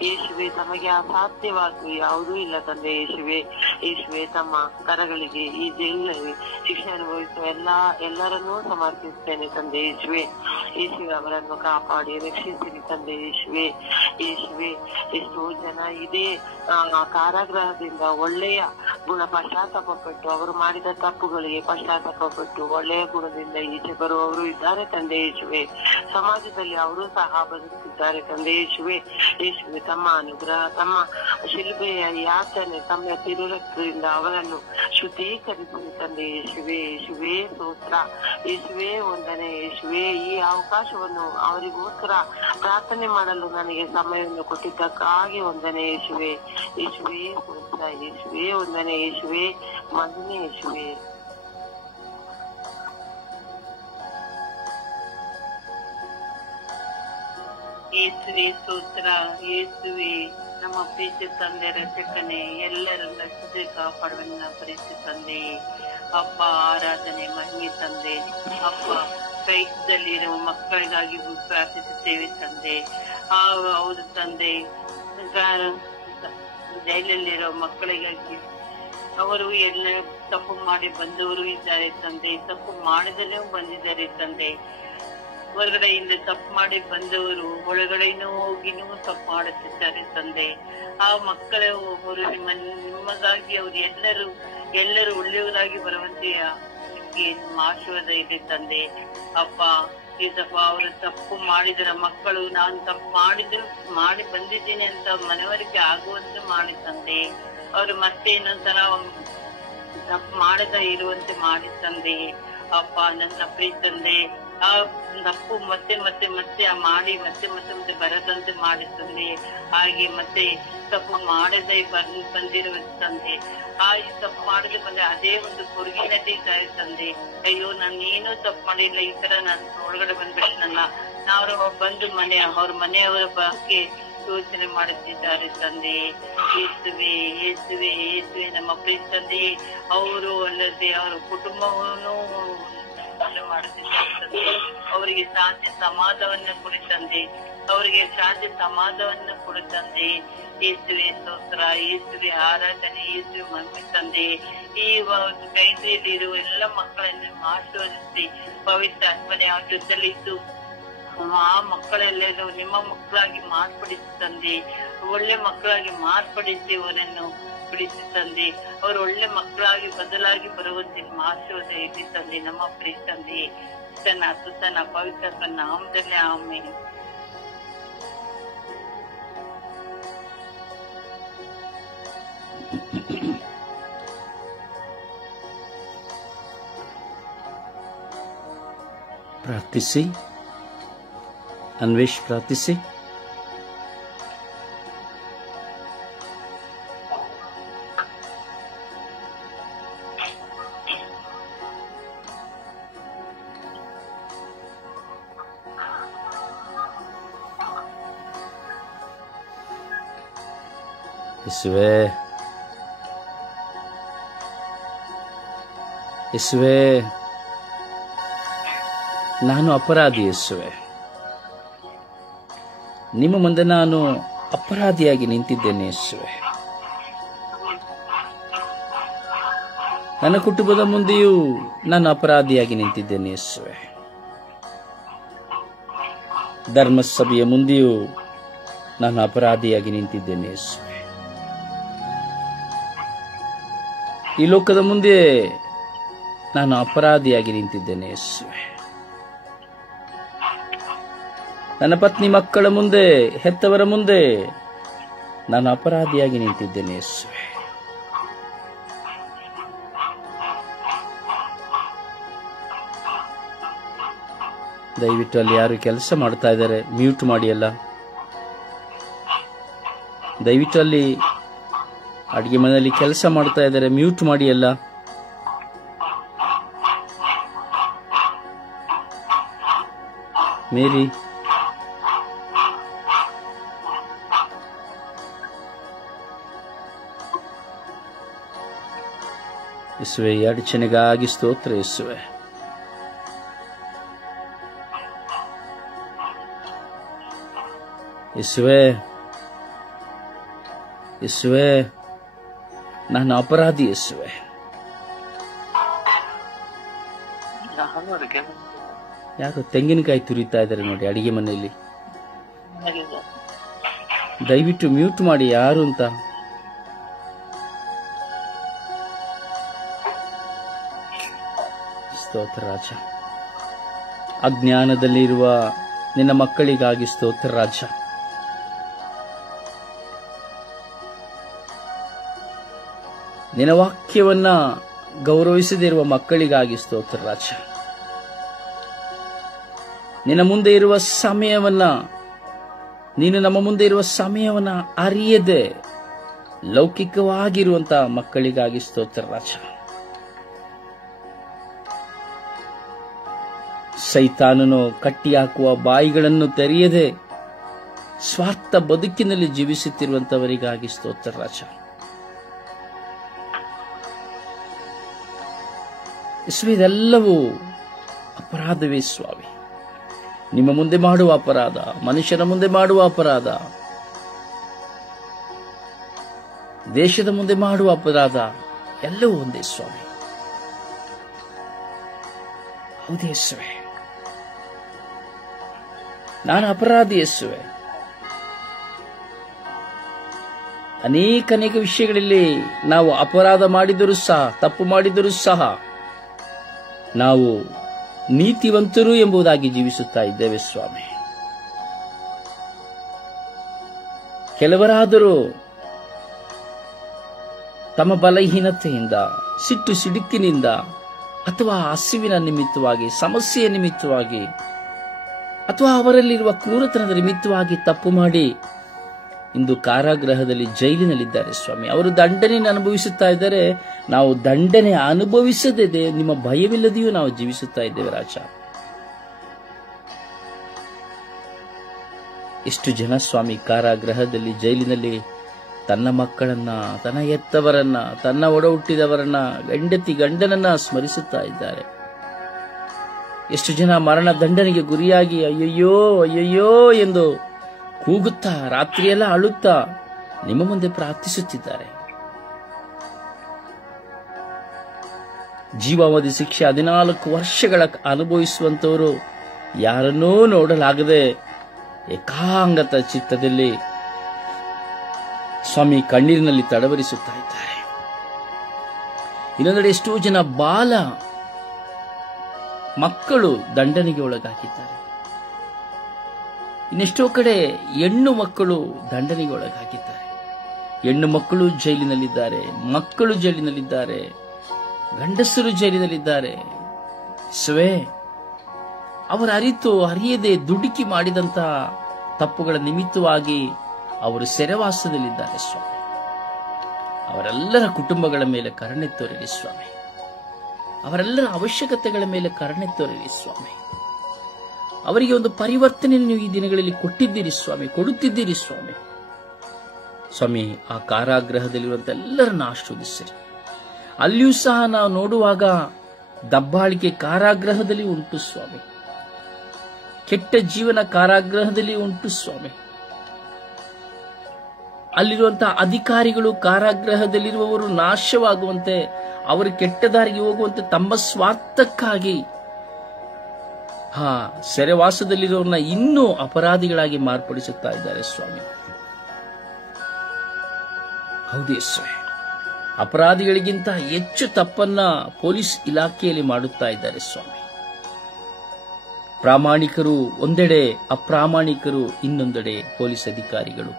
ಯೇಸುವೆ, ತಮಗೆ ಅಸಾಧ್ಯವಾಗಿ ಯಾವುದೂ ಇಲ್ಲ ತಂದೆ ಯೇಸುವೆ. ಯೇಸುವೆ, ತಮ್ಮ ಕರಗಳಿಗೆ ಈ ಜೈಲಿನಲ್ಲಿ ಶಿಕ್ಷೆ ಅನುಭವಿಸುವ ಎಲ್ಲರನ್ನೂ ಸಮರ್ಪಿಸುತ್ತೇನೆ ತಂದೆ ಯೇಸುವೆ. ಯೇಸುವೆ, ಅವರನ್ನು ಕಾಪಾಡಿ ರಕ್ಷಿಸಿರಿ ತಂದೆ ಯೇಸುವೆ. ಯೇಸುವೆ, ಎಷ್ಟೋ ಜನ ಇದೇ ಕಾರಾಗೃಹದಿಂದ ಒಳ್ಳೆಯ ಗುಣ ಪಶ್ಚಾತ್ತಾಪಪಟ್ಟು ಅವರು ಮಾಡಿದ ತಪ್ಪುಗಳಿಗೆ ಪಶ್ಚಾತ್ತಾಪಪಟ್ಟು ಒಳ್ಳೆಯ ಗುಣದಿಂದ ಈಚೆ ಬರುವವರು ಇದ್ದಾರೆ ತಂದೆ ಯೇಸುವೆ. ಸಮಾಜದಲ್ಲಿ ಅವರು ಸಹ ಬದುಕುತ್ತಿದ್ದಾರೆ ತಂದೆ ಯೇಸುವೆ. ಯೇಸುವೆ, ತಮ್ಮ ಅನುಗ್ರಹ, ತಮ್ಮ ಶಿಲುಬೆಯ ಯಾತನೆ, ತಮ್ಮ ತಿರುರಕ್ತದಿಂದ ಅವರನ್ನು ಶುದ್ಧೀಕರಿಸಿ ತಂದೆ ಯೇಸುವೆ. ಯೇಸುವೆ, ಸ್ತೋತ್ರ ಯೇಸುವೆ, ವಂದನೆ ಯೇಸುವೆ. ಈ ಅವಕಾಶವನ್ನು ಅವರಿಗೋಸ್ಕರ ಪ್ರಾರ್ಥನೆ ಮಾಡಲು ನನಗೆ ಸಮಯವನ್ನು ಕೊಟ್ಟಿದ್ದಕ್ಕಾಗಿ ವಂದನೆ ಯೇಸುವೆ. ಯೇಸುವೆ, ಸ್ತೋತ್ರ ಯೇಸುವೆ, ವಂದನೆ ಯೇಸುವೆ, ವಂದನೆ ಯೇಸುವೆ. ಯೇಸುವೆ ಸ್ತೋತ್ರ. ಯೇಸುವೆ ನಮ್ಮ ಪ್ರೀತಿ ತಂದೆ ರಕ್ಷಕನೇ, ಎಲ್ಲರನ್ನ ರಕ್ಷಿಸಿ ಕಾಪಾಡುವನ್ನ ಪ್ರೀತಿ ತಂದೆ. ಅಪ್ಪ ಆರಾಧನೆ ಮಹಿಮೆ ತಂದೆ. ಅಪ್ಪ ಕೈದಲ್ಲಿರುವ ಮಕ್ಕಳಿಗಾಗಿ ಪ್ರಾರ್ಥಿಸುತ್ತೇವೆ ತಂದೆ. ಹೌದು ತಂದೆ, ಜೈಲಲ್ಲಿರೋ ಮಕ್ಕಳಿಗಾಗಿ ಅವರು ಎಲ್ಲ ತಪ್ಪು ಮಾಡಿ ಬಂದವರು ಇದ್ದಾರೆ ತಂದೆ. ತಪ್ಪು ಮಾಡದಲ್ಲೇ ಬಂದಿದ್ದಾರೆ ತಂದೆ. ಹೊರಗಡೆಯಿಂದ ತಪ್ಪು ಮಾಡಿ ಬಂದವರು ಒಳಗಡೆನೂ ಹೋಗಿನೂ ತಪ್ಪು ಮಾಡುತ್ತಿದ್ದಾರೆ ತಂದೆ. ಆ ಮಕ್ಕಳ ಅವರು ನಿಮಗಾಗಿ ಅವರು ಎಲ್ಲರೂ ಒಳ್ಳೆಯವರಾಗಿ ಬರುವಂತೆ ನಿಮ್ಗೆ ನಿಮ್ಮ ಆಶೀರ್ವಾದ ಇದೆ ತಂದೆ. ಅಪ್ಪ ಈಸಪ್ಪ ಅವರು ತಪ್ಪು ಮಾಡಿದರ ಮಕ್ಕಳು ನಾನು ತಪ್ಪು ಮಾಡಿ ಬಂದಿದ್ದೀನಿ ಅಂತ ಮನವರಿಕೆ ಆಗುವಂತೆ ಮಾಡಿ ತಂದೆ. ಅವರು ಮತ್ತೆ ಇನ್ನೊಂದ್ಸಲ ತಪ್ಪು ಮಾಡದ ಇರುವಂತೆ ಮಾಡಿ ತಂದೆ. ಅಪ್ಪ ನನ್ನ ಪ್ರೀತಿ ತಂದೆ, ಆ ತಪ್ಪು ಮತ್ತೆ ಮಾಡಿ ಮತ್ತೆ ಬರದಂತೆ ಮಾಡಿ ತಂದೆ. ಹಾಗೆ ಮತ್ತೆ ತಪ್ಪು ಮಾಡದೆ ಬಂದಿರುವ ತಂದೆ. ಆ ತಪ್ಪು ಮಾಡದೆ ಬಂದ್ರೆ ಅದೇ ಒಂದು ಕೊರಗಿನದೇ ತಂದೆ. ಅಯ್ಯೋ ನಾನೇನು ತಪ್ಪು ಮಾಡಿಲ್ಲ, ಈ ತರ ನಾನು ಒಳಗಡೆ ಬಂದ್ಬಿಟ್ಟನಲ್ಲ, ನಾವು ಬಂದು ಅವ್ರ ಮನೆಯವರ ಬಗ್ಗೆ ಯೋಚನೆ ಮಾಡುತ್ತಿದ್ದಾರೆ ತಂದೆ. ಯೇಸುವೆ ನಮ್ಮ ಪ್ರೀತಿ ತಂದೆ. ಅವರು ಅಲ್ಲದೆ ಅವರ ಕುಟುಂಬವನ್ನು ಮಾಡುತ್ತಿದ್ದಾರೆ ತಂದೆ. ಅವರಿಗೆ ಶಾಂತಿ ಸಮಾಧಾನವನ್ನು ಕೊಡಿ ತಂದೆ. ಅವರಿಗೆ ಶಾಂತಿ ಸಮಾಧಾನವನ್ನು ಕೊಡು ತಂದೆ. ಯೇಸುವೆ ಸ್ತೋತ್ರ. ಯೇಸುವೆ ಆರಾಧನೆ. ಯೇಸುವೆ ಮಹಿಮೆ ತಂದೆ. ಈ ಕೈದಲ್ಲಿ ಇರುವ ಎಲ್ಲ ಮಕ್ಕಳನ್ನು ಆಶೀರ್ವದಿಸಿ ಪವಿತ್ರ ಆತ್ಮನೇ ಅವ್ರ ಜೊತೆಲಿದ್ದು ಆ ಮಕ್ಕಳೆಲ್ಲರೂ ನಿಮ್ಮ ಮಕ್ಕಳಾಗಿ ಮಾರ್ಪಡಿಸಿ ತಂದೆ. ಒಳ್ಳೆ ಮಕ್ಕಳಾಗಿ ಮಾರ್ಪಡಿಸಿ ಅವರನ್ನು ಬಿಡಿಸಿ ತಂದೆ. ಅವರು ಒಳ್ಳೆ ಮಕ್ಕಳಾಗಿ ಬದಲಾಗಿ ಬರುವಂತೆ ನಿಮ್ಮ ಆಶೀರ್ವಾದ ಇರಲಿ ತಂದೆ. ನಮ್ಮ ಪ್ರೀತಿ ತಂದೆ ಸುತನ ಪವಿತ್ರ ನಾಮದಲ್ಲಿ ಆಮೇಲೆ. ಪ್ರಾರ್ಥಿಸಿ. ಅನ್ವೇಷ್ ಪ್ರಾರ್ಥಿಸಿ. ಯೇಸುವೇ, ನಾನು ಅಪರಾಧಿ ಯೇಸುವೆ. ನಿಮ್ಮ ಮುಂದೆ ನಾನು ಅಪರಾಧಿಯಾಗಿ ನಿಂತಿದ್ದೇನೆ ಯೇಸುವೆ. ನನ್ನ ಕುಟುಂಬದ ಮುಂದೆಯೂ ನಾನು ಅಪರಾಧಿಯಾಗಿ ನಿಂತಿದ್ದೇನೆ ಯೇಸುವೆ. ಧರ್ಮಸಭೆಯ ಮುಂದೆಯೂ ನಾನು ಅಪರಾಧಿಯಾಗಿ ನಿಂತಿದ್ದೇನೆ ಯೇಸುವೆ. ಈ ಲೋಕದ ಮುಂದೆ ನಾನು ಅಪರಾಧಿಯಾಗಿ ನಿಂತಿದ್ದೇನೆ ಯೇಸುವೆ. ನನ್ನ ಪತ್ನಿ ಮಕ್ಕಳ ಮುಂದೆ, ಹೆತ್ತವರ ಮುಂದೆ ನಾನು ಅಪರಾಧಿಯಾಗಿ ನಿಂತಿದ್ದೇನೆ ಯೇಸುವೆ. ದಯವಿಟ್ಟು ಅಲ್ಲಿ ಯಾರು ಕೆಲಸ ಮಾಡ್ತಾ ಇದ್ದಾರೆ ಮ್ಯೂಟ್ ಮಾಡಿ ಅಲ್ಲ. ದಯವಿಟ್ಟು ಅಲ್ಲಿ ಅಡಿಗೆ ಮನೆಯಲ್ಲಿ ಕೆಲಸ ಮಾಡ್ತಾ ಇದ್ದಾರೆ ಮ್ಯೂಟ್ ಮಾಡಿ ಅಲ್ಲ. ಮೇರಿ, ಯೇಸುವೆ, ಈ ಅಡಚಣೆಗಾಗಿ ಸ್ತೋತ್ರ ಯೇಸುವೆ. ಯೇಸುವೆ, ಯೇಸುವೆ, ನಾನು ಅಪರಾಧಿ ಯೇಸುವೆ. ಯಾರು ತೆಂಗಿನಕಾಯಿ ತುರಿತಾ ಇದ್ದಾರೆ ನೋಡಿ ಅಡಿಗೆ ಮನೆಯಲ್ಲಿ. ದಯವಿಟ್ಟು ಮ್ಯೂಟ್ ಮಾಡಿ ಯಾರು ಅಂತ. ಸ್ತೋತ್ರ ರಾಜ. ಅಜ್ಞಾನದಲ್ಲಿರುವ ನಿನ್ನ ಮಕ್ಕಳಿಗಾಗಿ ಸ್ತೋತ್ರ ರಾಜ. ನಿನ್ನ ವಾಕ್ಯವನ್ನ ಗೌರವಿಸದಿರುವ ಮಕ್ಕಳಿಗಾಗಿ ಸ್ತೋತ್ರ ರಾಜ. ನಿನ್ನ ಮುಂದೆ ಇರುವ ಸಮಯವನ್ನ, ನೀನು ನಮ್ಮ ಮುಂದೆ ಇರುವ ಸಮಯವನ್ನ ಅರಿಯದೆ ಲೌಕಿಕವಾಗಿರುವಂತಹ ಮಕ್ಕಳಿಗಾಗಿ ಸ್ತೋತ್ರ ರಾಜ. ಸೈತಾನನು ಕಟ್ಟಿ ಹಾಕುವ ಬಾಯಿಗಳನ್ನು ತೆರೆಯದೆ ಸ್ವಾರ್ಥ ಬದುಕಿನಲ್ಲಿ ಜೀವಿಸುತ್ತಿರುವಂತವರಿಗಾಗಿ ಸ್ತೋತ್ರ ರಾಜ. ಇದೆಲ್ಲವೂ ಅಪರಾಧವೇ ಸ್ವಾಮಿ. ನಿಮ್ಮ ಮುಂದೆ ಮಾಡುವ ಅಪರಾಧ, ಮನುಷ್ಯನ ಮುಂದೆ ಮಾಡುವ ಅಪರಾಧ, ದೇಶದ ಮುಂದೆ ಮಾಡುವ ಅಪರಾಧ ಎಲ್ಲವೂ ಒಂದೇ ಸ್ವಾಮಿ. ಹೌದೇ ಯೇಸುವೆ, ನಾನು ಅಪರಾಧಿ ಯೇಸುವೆ. ಅನೇಕ ವಿಷಯಗಳಲ್ಲಿ ನಾವು ಅಪರಾಧ ಮಾಡಿದರೂ ಸಹ, ತಪ್ಪು ಮಾಡಿದರೂ ಸಹ ನಾವು ನೀತಿವಂತರು ಎಂಬುದಾಗಿ ಜೀವಿಸುತ್ತಾ ಇದ್ದೇವೆ ಸ್ವಾಮಿ. ಕೆಲವರಾದರೂ ತಮ್ಮ ಬಲಹೀನತೆಯಿಂದ, ಸಿಟ್ಟು ಸಿಡುಕಿನಿಂದ ಅಥವಾ ಹಸಿವಿನ ನಿಮಿತ್ತವಾಗಿ, ಸಮಸ್ಯೆಯ ನಿಮಿತ್ತವಾಗಿ ಅಥವಾ ಅವರಲ್ಲಿರುವ ಕ್ರೂರತನದ ನಿಮಿತ್ತವಾಗಿ ತಪ್ಪು ಮಾಡಿ ಇಂದು ಕಾರಾಗೃಹದಲ್ಲಿ, ಜೈಲಿನಲ್ಲಿದ್ದಾರೆ ಸ್ವಾಮಿ. ಅವರು ದಂಡನೆಯನ್ನು ಅನುಭವಿಸುತ್ತಾ ಇದ್ದಾರೆ. ನಾವು ದಂಡನೆ ಅನುಭವಿಸದೇ ನಿಮ್ಮ ಭಯವಿಲ್ಲದೆಯೂ ನಾವು ಜೀವಿಸುತ್ತಾ ಇದ್ದೇವೆ ರಾಜ. ಎಷ್ಟು ಜನ ಸ್ವಾಮಿ ಕಾರಾಗೃಹದಲ್ಲಿ, ಜೈಲಿನಲ್ಲಿ ತನ್ನ ಮಕ್ಕಳನ್ನ, ತನ್ನ ಹೆತ್ತವರನ್ನ, ತನ್ನ ಒಡ ಹುಟ್ಟಿದವರನ್ನ, ಹೆಂಡತಿ ಗಂಡನನ್ನ ಸ್ಮರಿಸುತ್ತಾ ಇದ್ದಾರೆ. ಎಷ್ಟು ಜನ ಮರಣ ದಂಡನೆಗೆ ಗುರಿಯಾಗಿ ಅಯ್ಯಯ್ಯೋ ಅಯ್ಯಯ್ಯೋ ಎಂದು ಕೂಗುತ್ತಾ, ರಾತ್ರಿಯೆಲ್ಲ ಅಳುತ್ತಾ ನಿಮ್ಮ ಮುಂದೆ ಪ್ರಾರ್ಥಿಸುತ್ತಿದ್ದಾರೆ. ಜೀವಾವಧಿ ಶಿಕ್ಷೆ 14 ವರ್ಷಗಳ ಅನುಭವಿಸುವಂತವರು ಯಾರನ್ನೂ ನೋಡಲಾಗದೆ ಏಕಾಂಗತ ಚಿತ್ತದಲ್ಲಿ ಸ್ವಾಮಿ ಕಣ್ಣೀರಿನಲ್ಲಿ ತಡವರಿಸುತ್ತಾ ಇದ್ದಾರೆ. ಇನ್ನೊಂದೆಡೆ ಎಷ್ಟೋ ಜನ ಬಾಲ ಮಕ್ಕಳು ದಂಡನೆಗೆ ಒಳಗಾಗಿದ್ದಾರೆ. ಇನ್ನೆಷ್ಟೋ ಕಡೆ ಹೆಣ್ಣು ಮಕ್ಕಳು ದಂಡನೆಗೆ ಒಳಗಾಗಿದ್ದಾರೆ. ಹೆಣ್ಣು ಮಕ್ಕಳು ಜೈಲಿನಲ್ಲಿದ್ದಾರೆ, ಮಕ್ಕಳು ಜೈಲಿನಲ್ಲಿದ್ದಾರೆ, ಗಂಡಸರು ಜೈಲಿನಲ್ಲಿದ್ದಾರೆ. ಅವರು ಅರಿಯದೆ ದುಡುಕಿ ಮಾಡಿದಂತಹ ತಪ್ಪುಗಳ ನಿಮಿತ್ತವಾಗಿ ಅವರು ಸೆರೆವಾಸದಲ್ಲಿದ್ದಾರೆ ಸ್ವಾಮಿ. ಅವರೆಲ್ಲರ ಕುಟುಂಬಗಳ ಮೇಲೆ ಕರುಣೆ ತೋರಿರಿ ಸ್ವಾಮಿ. ಅವರೆಲ್ಲರ ಅವಶ್ಯಕತೆಗಳ ಮೇಲೆ ಕರುಣೆ ತೋರಿರಿ ಸ್ವಾಮಿ. ಅವರಿಗೆ ಒಂದು ಪರಿವರ್ತನೆ ನೀವು ಈ ದಿನಗಳಲ್ಲಿ ಕೊಟ್ಟಿದ್ದೀರಿ ಸ್ವಾಮಿ, ಕೊಡುತ್ತಿದ್ದೀರಿ ಸ್ವಾಮಿ. ಸ್ವಾಮಿ, ಆ ಕಾರಾಗೃಹದಲ್ಲಿರುವಂತ ಎಲ್ಲರನ್ನ ಆಶೀರ್ವದಿಸಿರಿ. ಅಲ್ಲಿಯೂ ಸಹ ನಾವು ನೋಡುವಾಗ ದಬ್ಬಾಳಿಕೆ ಕಾರಾಗೃಹದಲ್ಲಿ ಉಂಟು ಸ್ವಾಮಿ, ಕೆಟ್ಟ ಜೀವನ ಕಾರಾಗೃಹದಲ್ಲಿ ಉಂಟು ಸ್ವಾಮಿ. ಅಲ್ಲಿರುವಂತಹ ಅಧಿಕಾರಿಗಳು ಕಾರಾಗೃಹದಲ್ಲಿರುವವರು ನಾಶವಾಗುವಂತೆ, ಅವರು ಕೆಟ್ಟ ದಾರಿಗೆ ಹೋಗುವಂತೆ ತಮ್ಮ ಸ್ವಾರ್ಥಕ್ಕಾಗಿ ಸೆರೆವಾಸದಲ್ಲಿರೋರನ್ನ ಇನ್ನೂ ಅಪರಾಧಿಗಳಾಗಿ ಮಾರ್ಪಡಿಸುತ್ತಾ ಇದ್ದಾರೆ ಸ್ವಾಮಿ. ಹೌದೇ ಸ್ವಾಮಿ, ಅಪರಾಧಿಗಳಿಗಿಂತ ಹೆಚ್ಚು ತಪ್ಪನ್ನ ಪೊಲೀಸ್ ಇಲಾಖೆಯಲ್ಲಿ ಮಾಡುತ್ತಾ ಇದ್ದಾರೆ ಸ್ವಾಮಿ. ಪ್ರಾಮಾಣಿಕರು ಒಂದೆಡೆ, ಅಪ್ರಾಮಾಣಿಕರು ಇನ್ನೊಂದೆಡೆ ಪೊಲೀಸ್ ಅಧಿಕಾರಿಗಳು.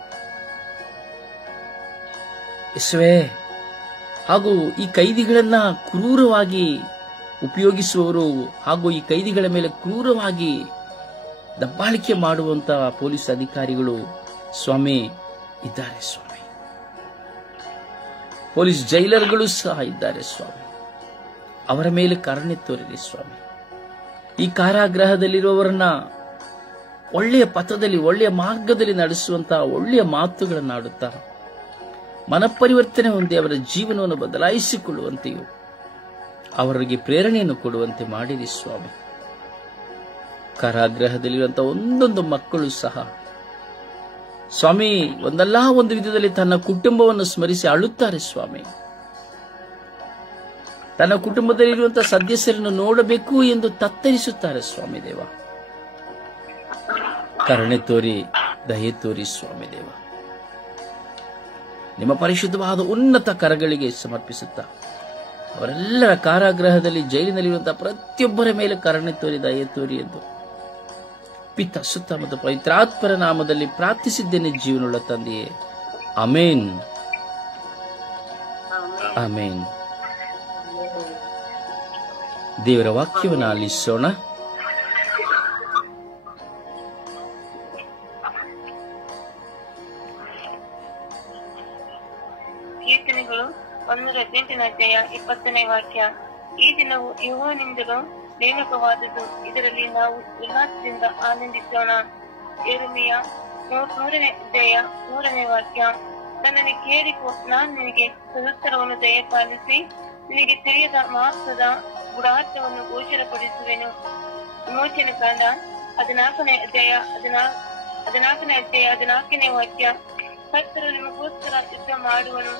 ಹಾಗೂ ಈ ಕೈದಿಗಳನ್ನ ಕ್ರೂರವಾಗಿ ಉಪಯೋಗಿಸುವವರು ಹಾಗೂ ಈ ಕೈದಿಗಳ ಮೇಲೆ ಕ್ರೂರವಾಗಿ ದಬ್ಬಾಳಿಕೆ ಮಾಡುವಂತಹ ಪೊಲೀಸ್ ಅಧಿಕಾರಿಗಳು ಸ್ವಾಮಿ ಇದ್ದಾರೆ ಸ್ವಾಮಿ. ಪೊಲೀಸ್ ಜೈಲರ್ಗಳು ಸಹ ಇದ್ದಾರೆ ಸ್ವಾಮಿ. ಅವರ ಮೇಲೆ ಕರುಣೆ ತೋರಿರಿ ಸ್ವಾಮಿ. ಈ ಕಾರಾಗೃಹದಲ್ಲಿರುವವರನ್ನ ಒಳ್ಳೆಯ ಪಥದಲ್ಲಿ, ಒಳ್ಳೆಯ ಮಾರ್ಗದಲ್ಲಿ ನಡೆಸುವಂತಹ ಒಳ್ಳೆಯ ಮಾತುಗಳನ್ನಾಡುತ್ತಾ ಮನಪರಿವರ್ತನೆ ಹೊಂದಿ ಅವರ ಜೀವನವನ್ನು ಬದಲಾಯಿಸಿಕೊಳ್ಳುವಂತೆಯೂ ಅವರಿಗೆ ಪ್ರೇರಣೆಯನ್ನು ಕೊಡುವಂತೆ ಮಾಡಿರಿ ಸ್ವಾಮಿ. ಕಾರಾಗೃಹದಲ್ಲಿರುವಂತಹ ಒಂದೊಂದು ಮಕ್ಕಳು ಸಹ ಸ್ವಾಮಿ ಒಂದಲ್ಲ ಒಂದು ವಿಧದಲ್ಲಿ ತನ್ನ ಕುಟುಂಬವನ್ನು ಸ್ಮರಿಸಿ ಅಳುತ್ತಾರೆ ಸ್ವಾಮಿ. ತನ್ನ ಕುಟುಂಬದಲ್ಲಿರುವಂತಹ ಸದಸ್ಯರನ್ನು ನೋಡಬೇಕು ಎಂದು ತತ್ತರಿಸುತ್ತಾರೆ ಸ್ವಾಮಿ ದೇವ. ಕರುಣೆ ತೋರಿ, ದಯೆ ತೋರಿ ಸ್ವಾಮಿ ದೇವ. ನಿಮ್ಮ ಪರಿಶುದ್ಧವಾದ ಉನ್ನತ ಕರಗಳಿಗೆ ಸಮರ್ಪಿಸುತ್ತಾ ಅವರೆಲ್ಲರ ಕಾರಾಗೃಹದಲ್ಲಿ, ಜೈಲಿನಲ್ಲಿರುವಂತಹ ಪ್ರತಿಯೊಬ್ಬರ ಮೇಲೆ ಕರುಣೆ ತೋರಿ, ದಯೆ ತೋರಿ ಎಂದು ಪಿತ, ಸುತ್ತ ಮತ್ತು ಪವಿತ್ರಾತ್ಮರ ನಾಮದಲ್ಲಿ ಪ್ರಾರ್ಥಿಸಿದ್ದೇನೆ ಜೀವನವುಳ್ಳ ತಂದೆಯೇ. ಆಮೇನ್, ಆಮೇನ್. ದೇವರ ವಾಕ್ಯವನ್ನು ಆಲಿಸೋಣ. ಕೀರ್ತನೆಗಳು 118 ವಾಕ್ಯ. ಈ ದಿನವು ಯೆಹೋವನಿಂದಲೂ ನೇಮಕವಾದುದು, ಇದರಲ್ಲಿ ನಾವು ಉಲ್ಲಾಸದಿಂದ ಆನಂದಿಸೋಣ. ಯೆರೆಮೀಯ ಮೂರನೇ ಅಧ್ಯಾಯ 3ನೇ ವಾಕ್ಯ. ನನ್ನನ್ನು ಕೇಳಿಕೋ, ನಾನು ನಿನಗೆ ಸದುತ್ತರವನ್ನು ದಯಪಾಲಿಸಿ ನಿನಗೆ ತಿಳಿಯದ ಮಹತ್ವದ ಗುಡಾರ್ಥವನ್ನು ಗೋಚರಪಡಿಸುವೆನು. ವಿಮೋಚನೆ ಕಾಂಡ 14ನೇ ಅಧ್ಯಾಯ 14ನೇ ವಾಕ್ಯ. ಕರ್ತನು ನಿಮಗೋಸ್ಕರ ಯುದ್ಧ ಮಾಡುವನು,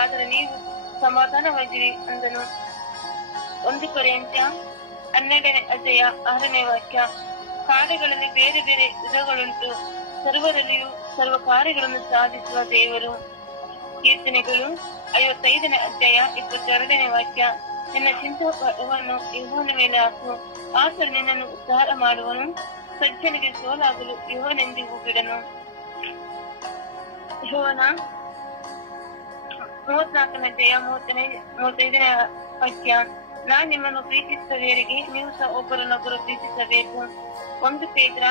ಆದರೆ ನೀವು ಸಮಾಧಾನವಾಗಿರಿ ಅಂದನು. 1 ಕೊರಿಂಥ್ಯ 12ನೇ ಅಧ್ಯಾಯ 6ನೇ ವಾಕ್ಯ. ಕಾರ್ಯಗಳಲ್ಲಿ ಬೇರೆ ಬೇರೆ ವಿಧಗಳುಂಟು, ಸರ್ವರಲ್ಲಿಯೂ ಸರ್ವ ಕಾರ್ಯಗಳನ್ನು ಸಾಧಿಸುವ ದೇವರು. ಕೀರ್ತನೆಗಳು 55ನೇ ಅಧ್ಯಾಯ 22ನೇ ವಾಕ್ಯ. ನಿನ್ನ ಚಿಂತವನ್ನು ಯೆಹೋವನ ಮೇಲೆ ಹಾಕು, ಆತನು ನಿನ್ನನ್ನು ಉದ್ಧಾರ ಮಾಡುವನು. ಸಜ್ಜನಿಗೆ ಸೋಲಾಗಲು ಯೆಹೋವನೆಂದಿಗೂ ಬಿಡನು. ಯೋನ 34ನೇ ಅಧ್ಯಾಯ 35ನೇ ವಾಕ್ಯ. ನಾನು ನಿಮ್ಮನ್ನು ಪ್ರೀತಿಸುವವರಿಗೆ ನೀವು ಸಹ ಒಬ್ಬರನ್ನೊಬ್ಬರು ಪ್ರೀತಿಸಬೇಕು. 1 ಪೇತ್ರ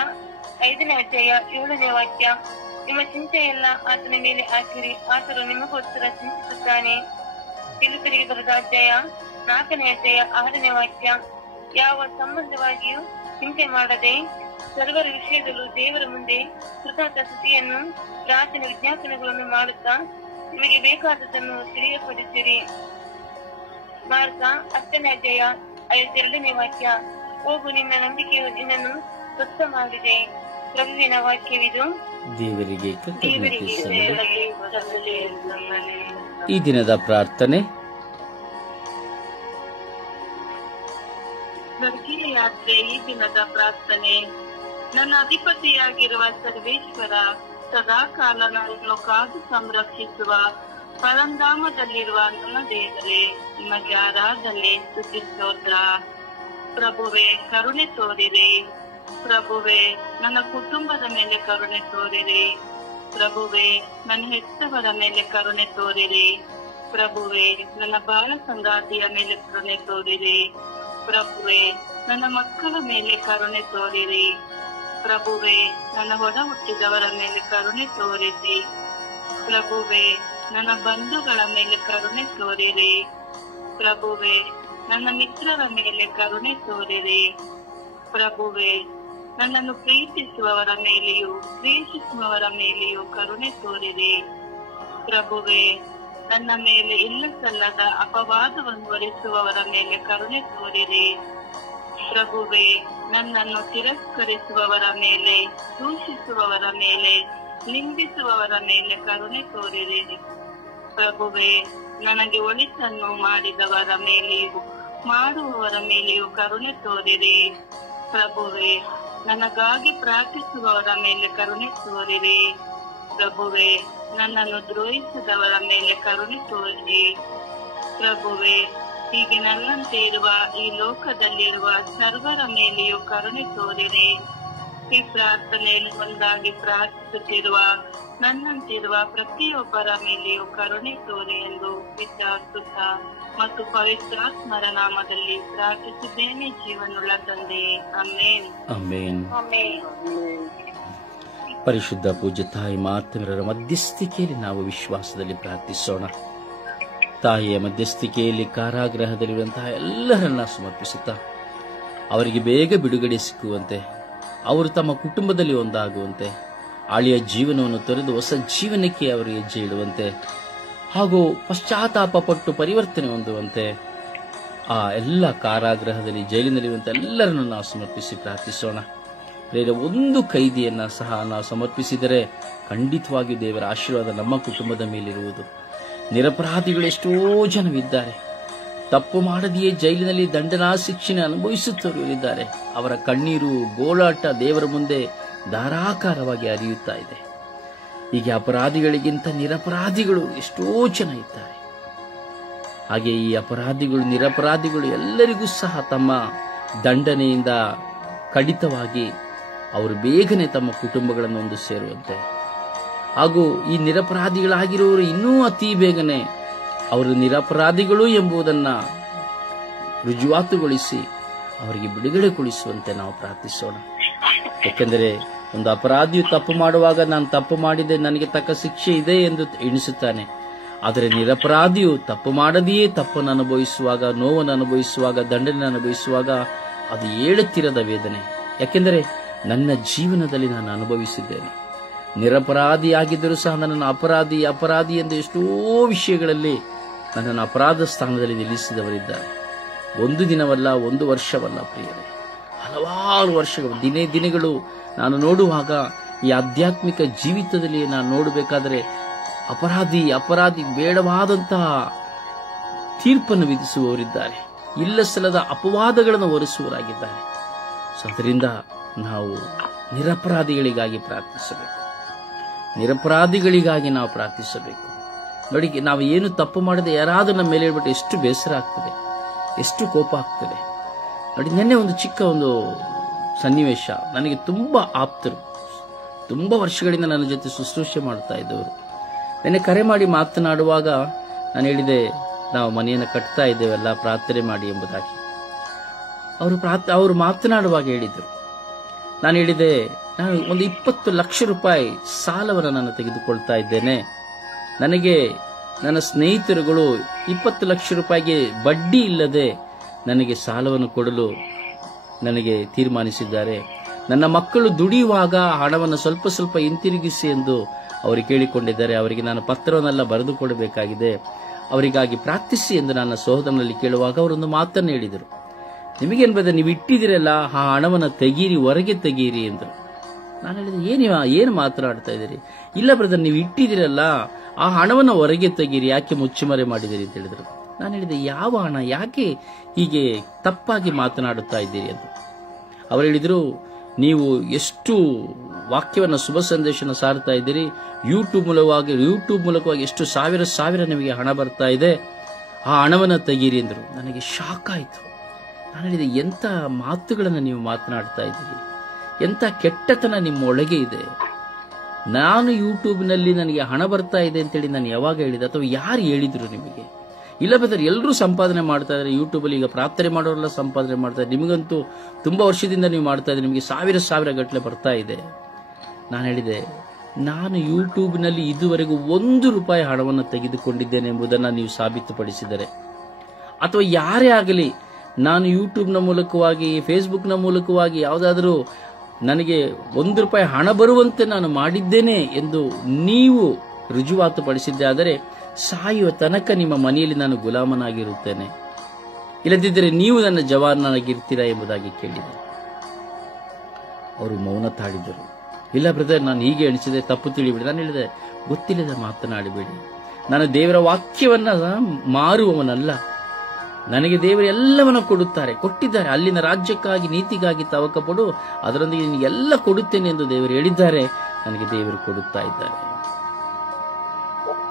5ನೇ ಅಧ್ಯಾಯ 7ನೇ ವಾಕ್ಯ. ನಿಮ್ಮ ಚಿಂತೆಯೆಲ್ಲ ಆತನ ಮೇಲೆ ಹಾಕಿರಿ, ಆತನು ನಿಮಗೋಸ್ಕರ ಚಿಂತಿಸುತ್ತಾನೆ. ಫಿಲಿಪ್ಪರಿಗೆ ಬರೆದ ಅಧ್ಯಾಯ 4ನೇ ಅಧ್ಯಾಯ 6ನೇ ವಾಕ್ಯ. ಯಾವ ಸಂಬಂಧವಾಗಿಯೂ ಚಿಂತೆ ಮಾಡದೆ ಸರ್ವರ ವಿಷಯದಲ್ಲೂ ದೇವರ ಮುಂದೆ ಕೃತಜ್ಞತಾ ಸ್ತುತಿಯನ್ನು ಪ್ರಾರ್ಥನೆ ವಿಜ್ಞಾಪನೆಗಳನ್ನು ಮಾಡುತ್ತಾ ನಿಮಗೆ ಬೇಕಾದದನ್ನು ತಿಳಿಯಪಡಿಸಿರಿ. ಮಾರ್ಕ 10ನೇ ಅಧ್ಯಾಯ 52ನೇ ವಾಕ್ಯ. ಹೋಗು, ನಿನ್ನ ನಂಬಿಕೆಯು ನಿನ್ನನ್ನು ಸ್ವಸ್ಥ ಮಾಡಿದೆ. ಪ್ರಭುವಿನ ವಾಕ್ಯವಿದು. ದೇವರಿಗೆ ಕೃತಜ್ಞತೆ ಸಲ್ಲಲಿ. ಈ ದಿನದ ಪ್ರಾರ್ಥನೆ. ಸ್ವರ್ಗೀಯ ಯಾತ್ರೆ. ಈ ದಿನದ ಪ್ರಾರ್ಥನೆ. ನನ್ನ ಅಧಿಪತಿಯಾಗಿರುವ ಸರ್ವೇಶ್ವರ, ಸದಾಕಾಲ ನನ್ನನ್ನು ಕಾದು ಸಂರಕ್ಷಿಸುವ ಪರಂಧಾಮದಲ್ಲಿರುವ ನನ್ನ ದೇವರೇ, ನಿಮಗೆ ಆರಾಧನೆ, ಸ್ತುತಿ, ಸ್ತೋತ್ರ. ಪ್ರಭುವೇ, ಕರುಣೆ ತೋರಿರಿ. ಪ್ರಭುವೇ, ನನ್ನ ಕುಟುಂಬದ ಮೇಲೆ ಕರುಣೆ ತೋರಿರಿ. ಪ್ರಭುವೇ, ನನ್ನ ಹೆತ್ತವರ ಮೇಲೆ ಕರುಣೆ ತೋರಿರಿ. ಪ್ರಭುವೇ, ನನ್ನ ಬಾಳ ಸಂಗಾತಿಯ ಮೇಲೆ ಕರುಣೆ ತೋರಿರಿ. ಪ್ರಭುವೇ, ನನ್ನ ಮಕ್ಕಳ ಮೇಲೆ ಕರುಣೆ ತೋರಿರಿ. ಪ್ರಭುವೇ, ನನ್ನ ಒಡ ಹುಟ್ಟಿದವರ ಮೇಲೆ ಕರುಣೆ ತೋರಿರಿ. ಪ್ರಭುವೇ, ನನ್ನ ಬಂಧುಗಳ ಮೇಲೆ ಕರುಣೆ ತೋರಿರಿ. ಪ್ರಭುವೇ, ನನ್ನ ಮಿತ್ರರ ಮೇಲೆ ಕರುಣೆ ತೋರಿರಿ. ಪ್ರಭುವೇ, ನನ್ನನ್ನು ಪ್ರೀತಿಸುವವರ ಮೇಲೆಯೂ ದ್ವೇಷಿಸುವವರ ಮೇಲೆಯೂ ಕರುಣೆ ತೋರಿರಿ. ಪ್ರಭುವೇ, ನನ್ನ ಮೇಲೆ ಇಲ್ಲ ಸಲ್ಲದ ಅಪವಾದವನ್ನು ಹೊರಿಸುವವರ ಮೇಲೆ ಕರುಣೆ ತೋರಿರಿ. ಪ್ರಭುವೇ, ನನ್ನನ್ನು ತಿರಸ್ಕರಿಸುವವರ ಮೇಲೆ, ದೂಷಿಸುವವರ ಮೇಲೆ, ನಿಂದಿಸುವವರ ಮೇಲೆ ಕರುಣೆ ತೋರಿರಿ. ಪ್ರಭುವೇ, ನನಗೆ ಒಳಿತನ್ನು ಮಾಡಿದವರ ಮೇಲೆಯೂ ಮಾಡುವವರ ಮೇಲೆಯೂ ಕರುಣೆ ತೋರಿರಿ. ಪ್ರಭುವೇ, ನನಗಾಗಿ ಪ್ರಾರ್ಥಿಸುವವರ ಮೇಲೆ ಕರುಣೆ ತೋರಿರಿ. ಪ್ರಭುವೇ, ನನ್ನನ್ನು ದ್ರೋಹಿಸಿದವರ ಮೇಲೆ ಕರುಣೆ ತೋರಿರಿ. ಪ್ರಭುವೇ, ಹೀಗೆ ನನ್ನಂತೆ ಇರುವ ಈ ಲೋಕದಲ್ಲಿರುವ ಸರ್ವರ ಮೇಲೆಯೂ ಕರುಣೆ ತೋರಿರಿ. ಈ ಪ್ರಾರ್ಥನೆಯಲ್ಲಿ ಒಂದಾಗಿ ಪ್ರಾರ್ಥಿಸುತ್ತಿರುವ ನನ್ನಂತಿರುವ ಪ್ರತಿಯೊಬ್ಬರ ಮೇಲೆಯೂ ಕರುಣೆ ತೋರಿ ಎಂದು ವಿಚಾರಿಸುತ್ತ ಮತ್ತು ಪವಿತ್ರಾತ್ಮರ ನಾಮದಲ್ಲಿ ಪ್ರಾರ್ಥಿಸಿದ್ದೇನೆ, ಜೀವನುಳ್ಳ ತಂದೆಯೇ. ಆಮೆನ್. ಆಮೆನ್. ಆಮೆನ್. ಪರಿಶುದ್ಧ ಪೂಜ್ಯ ತಾಯಿ ಮಾತೆಯರ ಮಧ್ಯಸ್ಥಿಕೆಯಲ್ಲಿ ನಾವು ವಿಶ್ವಾಸದಲ್ಲಿ ಪ್ರಾರ್ಥಿಸೋಣ. ತಾಯಿಯ ಮಧ್ಯಸ್ಥಿಕೆಯಲ್ಲಿ ಕಾರಾಗೃಹದಲ್ಲಿರುವಂತಹ ಎಲ್ಲರನ್ನ ಸಮರ್ಪಿಸುತ್ತಾ ಅವರಿಗೆ ಬೇಗ ಬಿಡುಗಡೆ ಸಿಕ್ಕುವಂತೆ, ಅವರು ತಮ್ಮ ಕುಟುಂಬದಲ್ಲಿ ಒಂದಾಗುವಂತೆ, ಹಳೆಯ ಜೀವನವನ್ನು ತೊರೆದು ಹೊಸ ಜೀವನಕ್ಕೆ ಅವರು ಹೆಜ್ಜೆ ಇಡುವಂತೆ ಹಾಗೂ ಪಶ್ಚಾತ್ತಾಪ ಪಟ್ಟು ಪರಿವರ್ತನೆ ಹೊಂದುವಂತೆ ಆ ಎಲ್ಲ ಕಾರಾಗೃಹದಲ್ಲಿ ಜೈಲಿನಲ್ಲಿರುವಂತೆ ಎಲ್ಲರನ್ನು ನಾವು ಸಮರ್ಪಿಸಿ ಪ್ರಾರ್ಥಿಸೋಣ. ಬೇರೆ ಒಂದು ಕೈದಿಯನ್ನ ಸಹ ನಾವು ಸಮರ್ಪಿಸಿದರೆ ಖಂಡಿತವಾಗಿಯೂ ದೇವರ ಆಶೀರ್ವಾದ ನಮ್ಮ ಕುಟುಂಬದ ಮೇಲಿರುವುದು. ನಿರಪರಾಧಿಗಳು ಎಷ್ಟೋ ಜನವಿದ್ದಾರೆ, ತಪ್ಪು ಮಾಡದೆಯೇ ಜೈಲಿನಲ್ಲಿ ದಂಡನಾ ಶಿಕ್ಷೆ ಅನುಭವಿಸುತ್ತವರು ಇದ್ದಾರೆ. ಅವರ ಕಣ್ಣೀರು ಗೋಳಾಟ ದೇವರ ಮುಂದೆ ಧಾರಾಕಾರವಾಗಿ ಹರಿಯುತ್ತಾ ಇದೆ. ಹೀಗೆ ಅಪರಾಧಿಗಳಿಗಿಂತ ನಿರಪರಾಧಿಗಳು ಎಷ್ಟೋ ಜನ ಇದ್ದಾರೆ. ಹಾಗೆ ಈ ಅಪರಾಧಿಗಳು ನಿರಪರಾಧಿಗಳು ಎಲ್ಲರಿಗೂ ಸಹ ತಮ್ಮ ದಂಡನೆಯಿಂದ ಕಡಿತವಾಗಿ ಅವರು ಬೇಗನೆ ತಮ್ಮ ಕುಟುಂಬಗಳನ್ನು ಒಂದು ಸೇರುವಂತೆ ಹಾಗೂ ಈ ನಿರಪರಾಧಿಗಳಾಗಿರುವವರು ಇನ್ನೂ ಅತಿ ಬೇಗನೆ ಅವರು ನಿರಪರಾಧಿಗಳು ಎಂಬುದನ್ನು ರುಜುವಾತುಗೊಳಿಸಿ ಅವರಿಗೆ ಬಿಡುಗಡೆಗೊಳಿಸುವಂತೆ ನಾವು ಪ್ರಾರ್ಥಿಸೋಣ. ಏಕೆಂದರೆ ಒಂದು ಅಪರಾಧಿಯು ತಪ್ಪು ಮಾಡುವಾಗ ನಾನು ತಪ್ಪು ಮಾಡಿದೆ, ನನಗೆ ತಕ್ಕ ಶಿಕ್ಷೆ ಇದೆ ಎಂದು ಎಣಿಸುತ್ತಾನೆ. ಆದರೆ ನಿರಪರಾಧಿಯು ತಪ್ಪು ಮಾಡದೆಯೇ ತಪ್ಪನ್ನು ಅನುಭವಿಸುವಾಗ, ನೋವನ್ನು ಅನುಭವಿಸುವಾಗ, ದಂಡನೆ ಅನುಭವಿಸುವಾಗ ಅದು ಏಳುತ್ತಿರದ ವೇದನೆ. ಯಾಕೆಂದರೆ ನನ್ನ ಜೀವನದಲ್ಲಿ ನಾನು ಅನುಭವಿಸಿದ್ದೇನೆ. ನಿರಪರಾಧಿಯಾಗಿದ್ದರೂ ಸಹ ನನ್ನನ್ನು ಅಪರಾಧಿ ಎಂದು ಎಷ್ಟೋ ವಿಷಯಗಳಲ್ಲಿ ನನ್ನನ್ನು ಅಪರಾಧ ಸ್ಥಾನದಲ್ಲಿ ನಿಲ್ಲಿಸಿದವರಿದ್ದಾರೆ. ಒಂದು ದಿನವಲ್ಲ, ಒಂದು ವರ್ಷವಲ್ಲ ಪ್ರಿಯರೇ, ಹಲವಾರು ವರ್ಷಗಳು, ದಿನಗಳು ನಾನು ನೋಡುವಾಗ ಈ ಆಧ್ಯಾತ್ಮಿಕ ಜೀವಿತದಲ್ಲಿ ನಾನು ನೋಡಬೇಕಾದರೆ ಅಪರಾಧಿ ಬೇಡವಾದಂತಹ ತೀರ್ಪನ್ನು ವಿಧಿಸುವವರಿದ್ದಾರೆ, ಇಲ್ಲ ಸಲ್ಲದ ಅಪವಾದಗಳನ್ನು ಹೊರಿಸುವವರಾಗಿದ್ದಾರೆ. ಸೊ ಅದರಿಂದ ನಾವು ನಿರಪರಾಧಿಗಳಿಗಾಗಿ ಪ್ರಾರ್ಥಿಸಬೇಕು. ನೋಡಿ, ನಾವು ಏನು ತಪ್ಪು ಮಾಡದೆ ಯಾರಾದರೂ ನಮ್ಮ ಮೇಲೆ ಹೇಳ್ಬಿಟ್ಟು ಎಷ್ಟು ಬೇಸರ ಆಗ್ತದೆ, ಎಷ್ಟು ಕೋಪ ಆಗ್ತದೆ. ನೋಡಿ, ನಿನ್ನೆ ಒಂದು ಚಿಕ್ಕ ಒಂದು ಸನ್ನಿವೇಶ. ನನಗೆ ತುಂಬಾ ಆಪ್ತರು, ತುಂಬಾ ವರ್ಷಗಳಿಂದ ನನ್ನ ಜೊತೆ ಶುಶ್ರೂಷೆ ಮಾಡ್ತಾ ಇದ್ದವರು ನಿನ್ನೆ ಕರೆ ಮಾಡಿ ಮಾತನಾಡುವಾಗ ನಾನು ಹೇಳಿದೆ, ನಾವು ಮನೆಯನ್ನು ಕಟ್ತಾ ಇದ್ದೇವೆಲ್ಲ, ಪ್ರಾರ್ಥನೆ ಮಾಡಿ ಎಂಬುದಾಗಿ. ಅವರು ಮಾತನಾಡುವಾಗ ಹೇಳಿದರು. ನಾನು ಹೇಳಿದೆ, ನಾನು ಒಂದು 20 ಲಕ್ಷ ರೂಪಾಯಿ ಸಾಲವನ್ನು ನಾನು ತೆಗೆದುಕೊಳ್ತಾ ಇದ್ದೇನೆ. ನನಗೆ ನನ್ನ ಸ್ನೇಹಿತರುಗಳು 20 ಲಕ್ಷ ರೂಪಾಯಿಗೆ ಬಡ್ಡಿ ಇಲ್ಲದೆ ನನಗೆ ಸಾಲವನ್ನು ಕೊಡಲು ನನಗೆ ತೀರ್ಮಾನಿಸಿದ್ದಾರೆ. ನನ್ನ ಮಕ್ಕಳು ದುಡಿಯುವಾಗ ಹಣವನ್ನು ಸ್ವಲ್ಪ ಸ್ವಲ್ಪ ಹಿಂತಿರುಗಿಸಿ ಎಂದು ಅವರು ಕೇಳಿಕೊಂಡಿದ್ದಾರೆ. ಅವರಿಗೆ ನಾನು ಪತ್ರವನ್ನೆಲ್ಲ ಬರೆದು ಕೊಡಬೇಕಾಗಿದೆ, ಅವರಿಗಾಗಿ ಪ್ರಾರ್ಥಿಸಿ ಎಂದು ನನ್ನ ಸಹೋದರನಲ್ಲಿ ಕೇಳುವಾಗ ಅವರೊಂದು ಮಾತನ್ನು ಹೇಳಿದರು. ನಿಮಗೇನು ಬ್ರದರ್, ನೀವು ಇಟ್ಟಿದ್ದೀರಲ್ಲ ಆ ಹಣವನ್ನು ಹೊರಗೆ ತೆಗೀರಿ ಎಂದರು. ನಾನು ಹೇಳಿದೆ, ಏನು ಮಾತನಾಡ್ತಾ ಇದ್ದೀರಿ? ಇಲ್ಲ ಬ್ರದರ್, ನೀವು ಇಟ್ಟಿದ್ದೀರಲ್ಲ ಆ ಹಣವನ್ನು ಹೊರಗೆ ತೆಗೀರಿ, ಯಾಕೆ ಮುಚ್ಚುಮರೆ ಮಾಡಿದಿರಿ ಅಂತ ಹೇಳಿದರು. ನಾನು ಹೇಳಿದೆ, ಯಾವ ಹಣ, ಯಾಕೆ ಹೀಗೆ ತಪ್ಪಾಗಿ ಮಾತನಾಡುತ್ತಾ ಇದ್ದೀರಿ ಅಂತ. ಅವರು ಹೇಳಿದರು, ನೀವು ಎಷ್ಟು ವಾಕ್ಯವನ್ನು, ಶುಭ ಸಂದೇಶನ ಸಾರ್ತಾ ಇದ್ದೀರಿ, ಯೂಟ್ಯೂಬ್ ಮೂಲಕವಾಗಿ ಎಷ್ಟು ಸಾವಿರ ನಿಮಗೆ ಹಣ ಬರ್ತಾ ಇದೆ, ಆ ಹಣವನ್ನು ತೆಗೀರಿ ಎಂದರು. ನನಗೆ ಶಾಕ್ ಆಯಿತು. ನಾನು ಹೇಳಿದೆ, ಎಂಥ ಮಾತುಗಳನ್ನು ನೀವು ಮಾತನಾಡ್ತಾ ಇದ್ದೀರಿ, ಎಂಥ ಕೆಟ್ಟತನ ನಿಮ್ಮ ಒಳಗೆ ಇದೆ. ನಾನು ಯೂಟ್ಯೂಬ್ನಲ್ಲಿ ನನಗೆ ಹಣ ಬರ್ತಾ ಇದೆ ಅಂತೇಳಿ ನಾನು ಯಾವಾಗ ಹೇಳಿದೆ, ಅಥವಾ ಯಾರು ಹೇಳಿದ್ರು ನಿಮಗೆ? ಇಲ್ಲ ಬ್ರದರ್, ಎಲ್ಲರೂ ಸಂಪಾದನೆ ಮಾಡ್ತಾ ಇದ್ದಾರೆ ಯೂಟ್ಯೂಬಲ್ಲಿ. ಈಗ ಪ್ರಾರ್ಥನೆ ಮಾಡೋರೆಲ್ಲ ಸಂಪಾದನೆ ಮಾಡ್ತಾ ಇದ್ದಾರೆ. ನಿಮಗಂತೂ ತುಂಬಾ ವರ್ಷದಿಂದ ನೀವು ಮಾಡ್ತಾ ಇದ್ದೀರಿ, ನಿಮಗೆ ಸಾವಿರ ಗಟ್ಟಲೆ ಬರ್ತಾ ಇದೆ. ನಾನು ಹೇಳಿದೆ, ನಾನು ಯೂಟ್ಯೂಬ್ನಲ್ಲಿ ಇದುವರೆಗೂ 1 ರೂಪಾಯಿ ಹಣವನ್ನು ತೆಗೆದುಕೊಂಡಿದ್ದೇನೆ ಎಂಬುದನ್ನು ನೀವು ಸಾಬೀತುಪಡಿಸಿದರೆ, ಅಥವಾ ಯಾರೇ ಆಗಲಿ ನಾನು ಯೂಟ್ಯೂಬ್ನ ಮೂಲಕವಾಗಿ, ಫೇಸ್ಬುಕ್ನ ಮೂಲಕವಾಗಿ ಯಾವುದಾದರೂ ನನಗೆ 1 ರೂಪಾಯಿ ಹಣ ಬರುವಂತೆ ನಾನು ಮಾಡಿದ್ದೇನೆ ಎಂದು ನೀವು ರುಜುವಾತು ಪಡಿಸಿದ್ದೆ ಆದರೆ ಸಾಯುವ ತನಕ ನಿಮ್ಮ ಮನೆಯಲ್ಲಿ ನಾನು ಗುಲಾಮನಾಗಿರುತ್ತೇನೆ, ಇಲ್ಲದಿದ್ದರೆ ನೀವು ನನ್ನ ಜವಾನನಾಗಿರ್ತೀರಾ ಎಂಬುದಾಗಿ ಕೇಳಿದೆ. ಅವರು ಮೌನ ತಾಳಿದರು. ಇಲ್ಲ ಬ್ರದರ್, ನಾನು ಹೀಗೆ ಎಣಿಸಿದೆ, ತಪ್ಪು ತಿಳಿಬೇಡಿ. ನಾನು ಹೇಳಿದೆ, ಗೊತ್ತಿಲ್ಲದ ಮಾತನಾಡಬೇಡಿ. ನಾನು ದೇವರ ವಾಕ್ಯವನ್ನ ಮಾರುವವನಲ್ಲ. ನನಗೆ ದೇವರು ಎಲ್ಲವನ್ನ ಕೊಟ್ಟಿದ್ದಾರೆ. ಅಲ್ಲಿನ ರಾಜ್ಯಕ್ಕಾಗಿ, ನೀತಿಗಾಗಿ ತವಕ ಪಡು, ಅದರೊಂದಿಗೆ ನಿನಗೆ ಎಲ್ಲ ಕೊಡುತ್ತೇನೆ ಎಂದು ದೇವರು ಹೇಳಿದ್ದಾರೆ. ನನಗೆ ದೇವರು ಕೊಡುತ್ತಾ ಇದ್ದಾರೆ.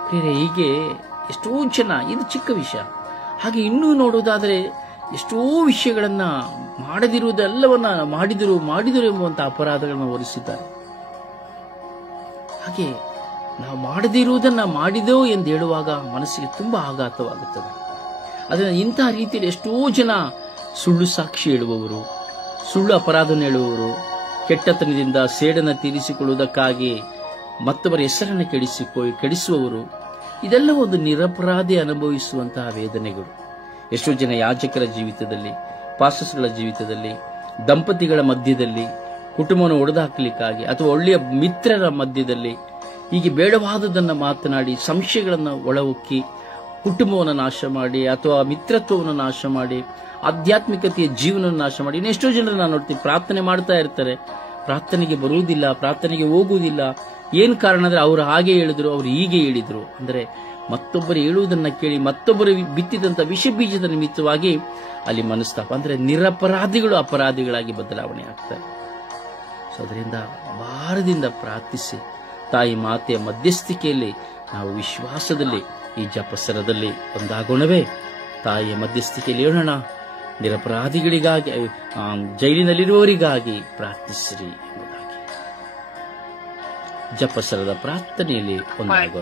ಬೇರೆ ಹೀಗೆ ಎಷ್ಟೋ ಜನ, ಇದು ಚಿಕ್ಕ ವಿಷಯ. ಹಾಗೆ ಇನ್ನೂ ನೋಡುವುದಾದರೆ ಎಷ್ಟೋ ವಿಷಯಗಳನ್ನ ಮಾಡದಿರುವುದೆಲ್ಲವನ್ನ ಮಾಡಿದರು ಎಂಬುವಂತಹ ಅಪರಾಧಗಳನ್ನು ಹೊರಿಸಿದ್ದಾರೆ. ಹಾಗೆ ನಾವು ಮಾಡದಿರುವುದನ್ನ ಮಾಡಿದೋ ಎಂದು ಹೇಳುವಾಗ ಮನಸ್ಸಿಗೆ ತುಂಬಾ ಆಘಾತವಾಗುತ್ತದೆ. ಅದರಿಂದ ಇಂತಹ ರೀತಿಯಲ್ಲಿ ಎಷ್ಟೋ ಜನ ಸುಳ್ಳು ಸಾಕ್ಷಿ ಹೇಳುವವರು, ಸುಳ್ಳು ಅಪರಾಧವನ್ನು ಹೇಳುವವರು, ಕೆಟ್ಟತನದಿಂದ ಸೇಡನ್ನು ತೀರಿಸಿಕೊಳ್ಳುವುದಕ್ಕಾಗಿ ಮತ್ತೊಬ್ಬರ ಹೆಸರನ್ನು ಕೆಡಿಸುವವರು, ಇದೆಲ್ಲ ಒಂದು ನಿರಪರಾಧಿ ಅನುಭವಿಸುವಂತಹ ವೇದನೆಗಳು. ಎಷ್ಟೋ ಜನ ಯಾಜಕರ ಜೀವಿತದಲ್ಲಿ, ಪಾಸ್ಟರ್ಗಳ ಜೀವಿತದಲ್ಲಿ, ದಂಪತಿಗಳ ಮಧ್ಯದಲ್ಲಿ, ಕುಟುಂಬವನ್ನು ಒಡೆದುಹಾಕಲಿಕ್ಕಾಗಿ ಅಥವಾ ಒಳ್ಳೆಯ ಮಿತ್ರರ ಮಧ್ಯದಲ್ಲಿ ಹೀಗೆ ಬೇಡವಾದುದನ್ನು ಮಾತನಾಡಿ, ಸಂಶಯಗಳನ್ನು ಒಳಹೊಕ್ಕಿ ಕುಟುಂಬವನ್ನು ನಾಶ ಮಾಡಿ, ಅಥವಾ ಮಿತ್ರತ್ವವನ್ನು ನಾಶ ಮಾಡಿ, ಆಧ್ಯಾತ್ಮಿಕತೆಯ ಜೀವನವನ್ನು ನಾಶ ಮಾಡಿ. ಇನ್ನೆಷ್ಟೋ ಜನರು ನಾನು ನೋಡ್ತೀನಿ, ಪ್ರಾರ್ಥನೆ ಮಾಡ್ತಾ ಇರ್ತಾರೆ, ಪ್ರಾರ್ಥನೆಗೆ ಬರುವುದಿಲ್ಲ, ಪ್ರಾರ್ಥನೆಗೆ ಹೋಗುವುದಿಲ್ಲ. ಏನ್ ಕಾರಣ ಅಂದ್ರೆ ಅವರು ಹಾಗೆ ಹೇಳಿದ್ರು, ಅವರು ಹೀಗೆ ಹೇಳಿದ್ರು. ಅಂದ್ರೆ ಮತ್ತೊಬ್ಬರು ಹೇಳುವುದನ್ನ ಕೇಳಿ ಮತ್ತೊಬ್ಬರು ಬಿತ್ತಿದಂತ ವಿಷ ಬೀಜದ ನಿಮಿತ್ತವಾಗಿ ಅಲ್ಲಿ ಮನಸ್ತಾಪ. ಅಂದ್ರೆ ನಿರಪರಾಧಿಗಳು ಅಪರಾಧಿಗಳಾಗಿ ಬದಲಾವಣೆ ಆಗ್ತಾರೆ. ಸೊ ಅದರಿಂದ ಭಾರದಿಂದ ಪ್ರಾರ್ಥಿಸಿ, ತಾಯಿ ಮಾತೆಯ ಮಧ್ಯಸ್ಥಿಕೆಯಲ್ಲಿ ನಾವು ವಿಶ್ವಾಸದಲ್ಲಿ ಈ ಜಪಸರದಲ್ಲಿ ಒಂದಾಗೋಣವೇ. ತಾಯಿಯ ಮಧ್ಯಸ್ಥಿಕೆಯಲ್ಲಿ ಹೇಳೋಣ, ನಿರಪರಾಧಿಗಳಿಗಾಗಿ, ಜೈಲಿನಲ್ಲಿರುವವರಿಗಾಗಿ ಪ್ರಾರ್ಥಿಸಿರಿ ಎಂಬುದಾಗಿ. ಜಪಸರದ ಪ್ರಾರ್ಥನೆಯಲ್ಲಿ ಒಂದಾಗೋಣ.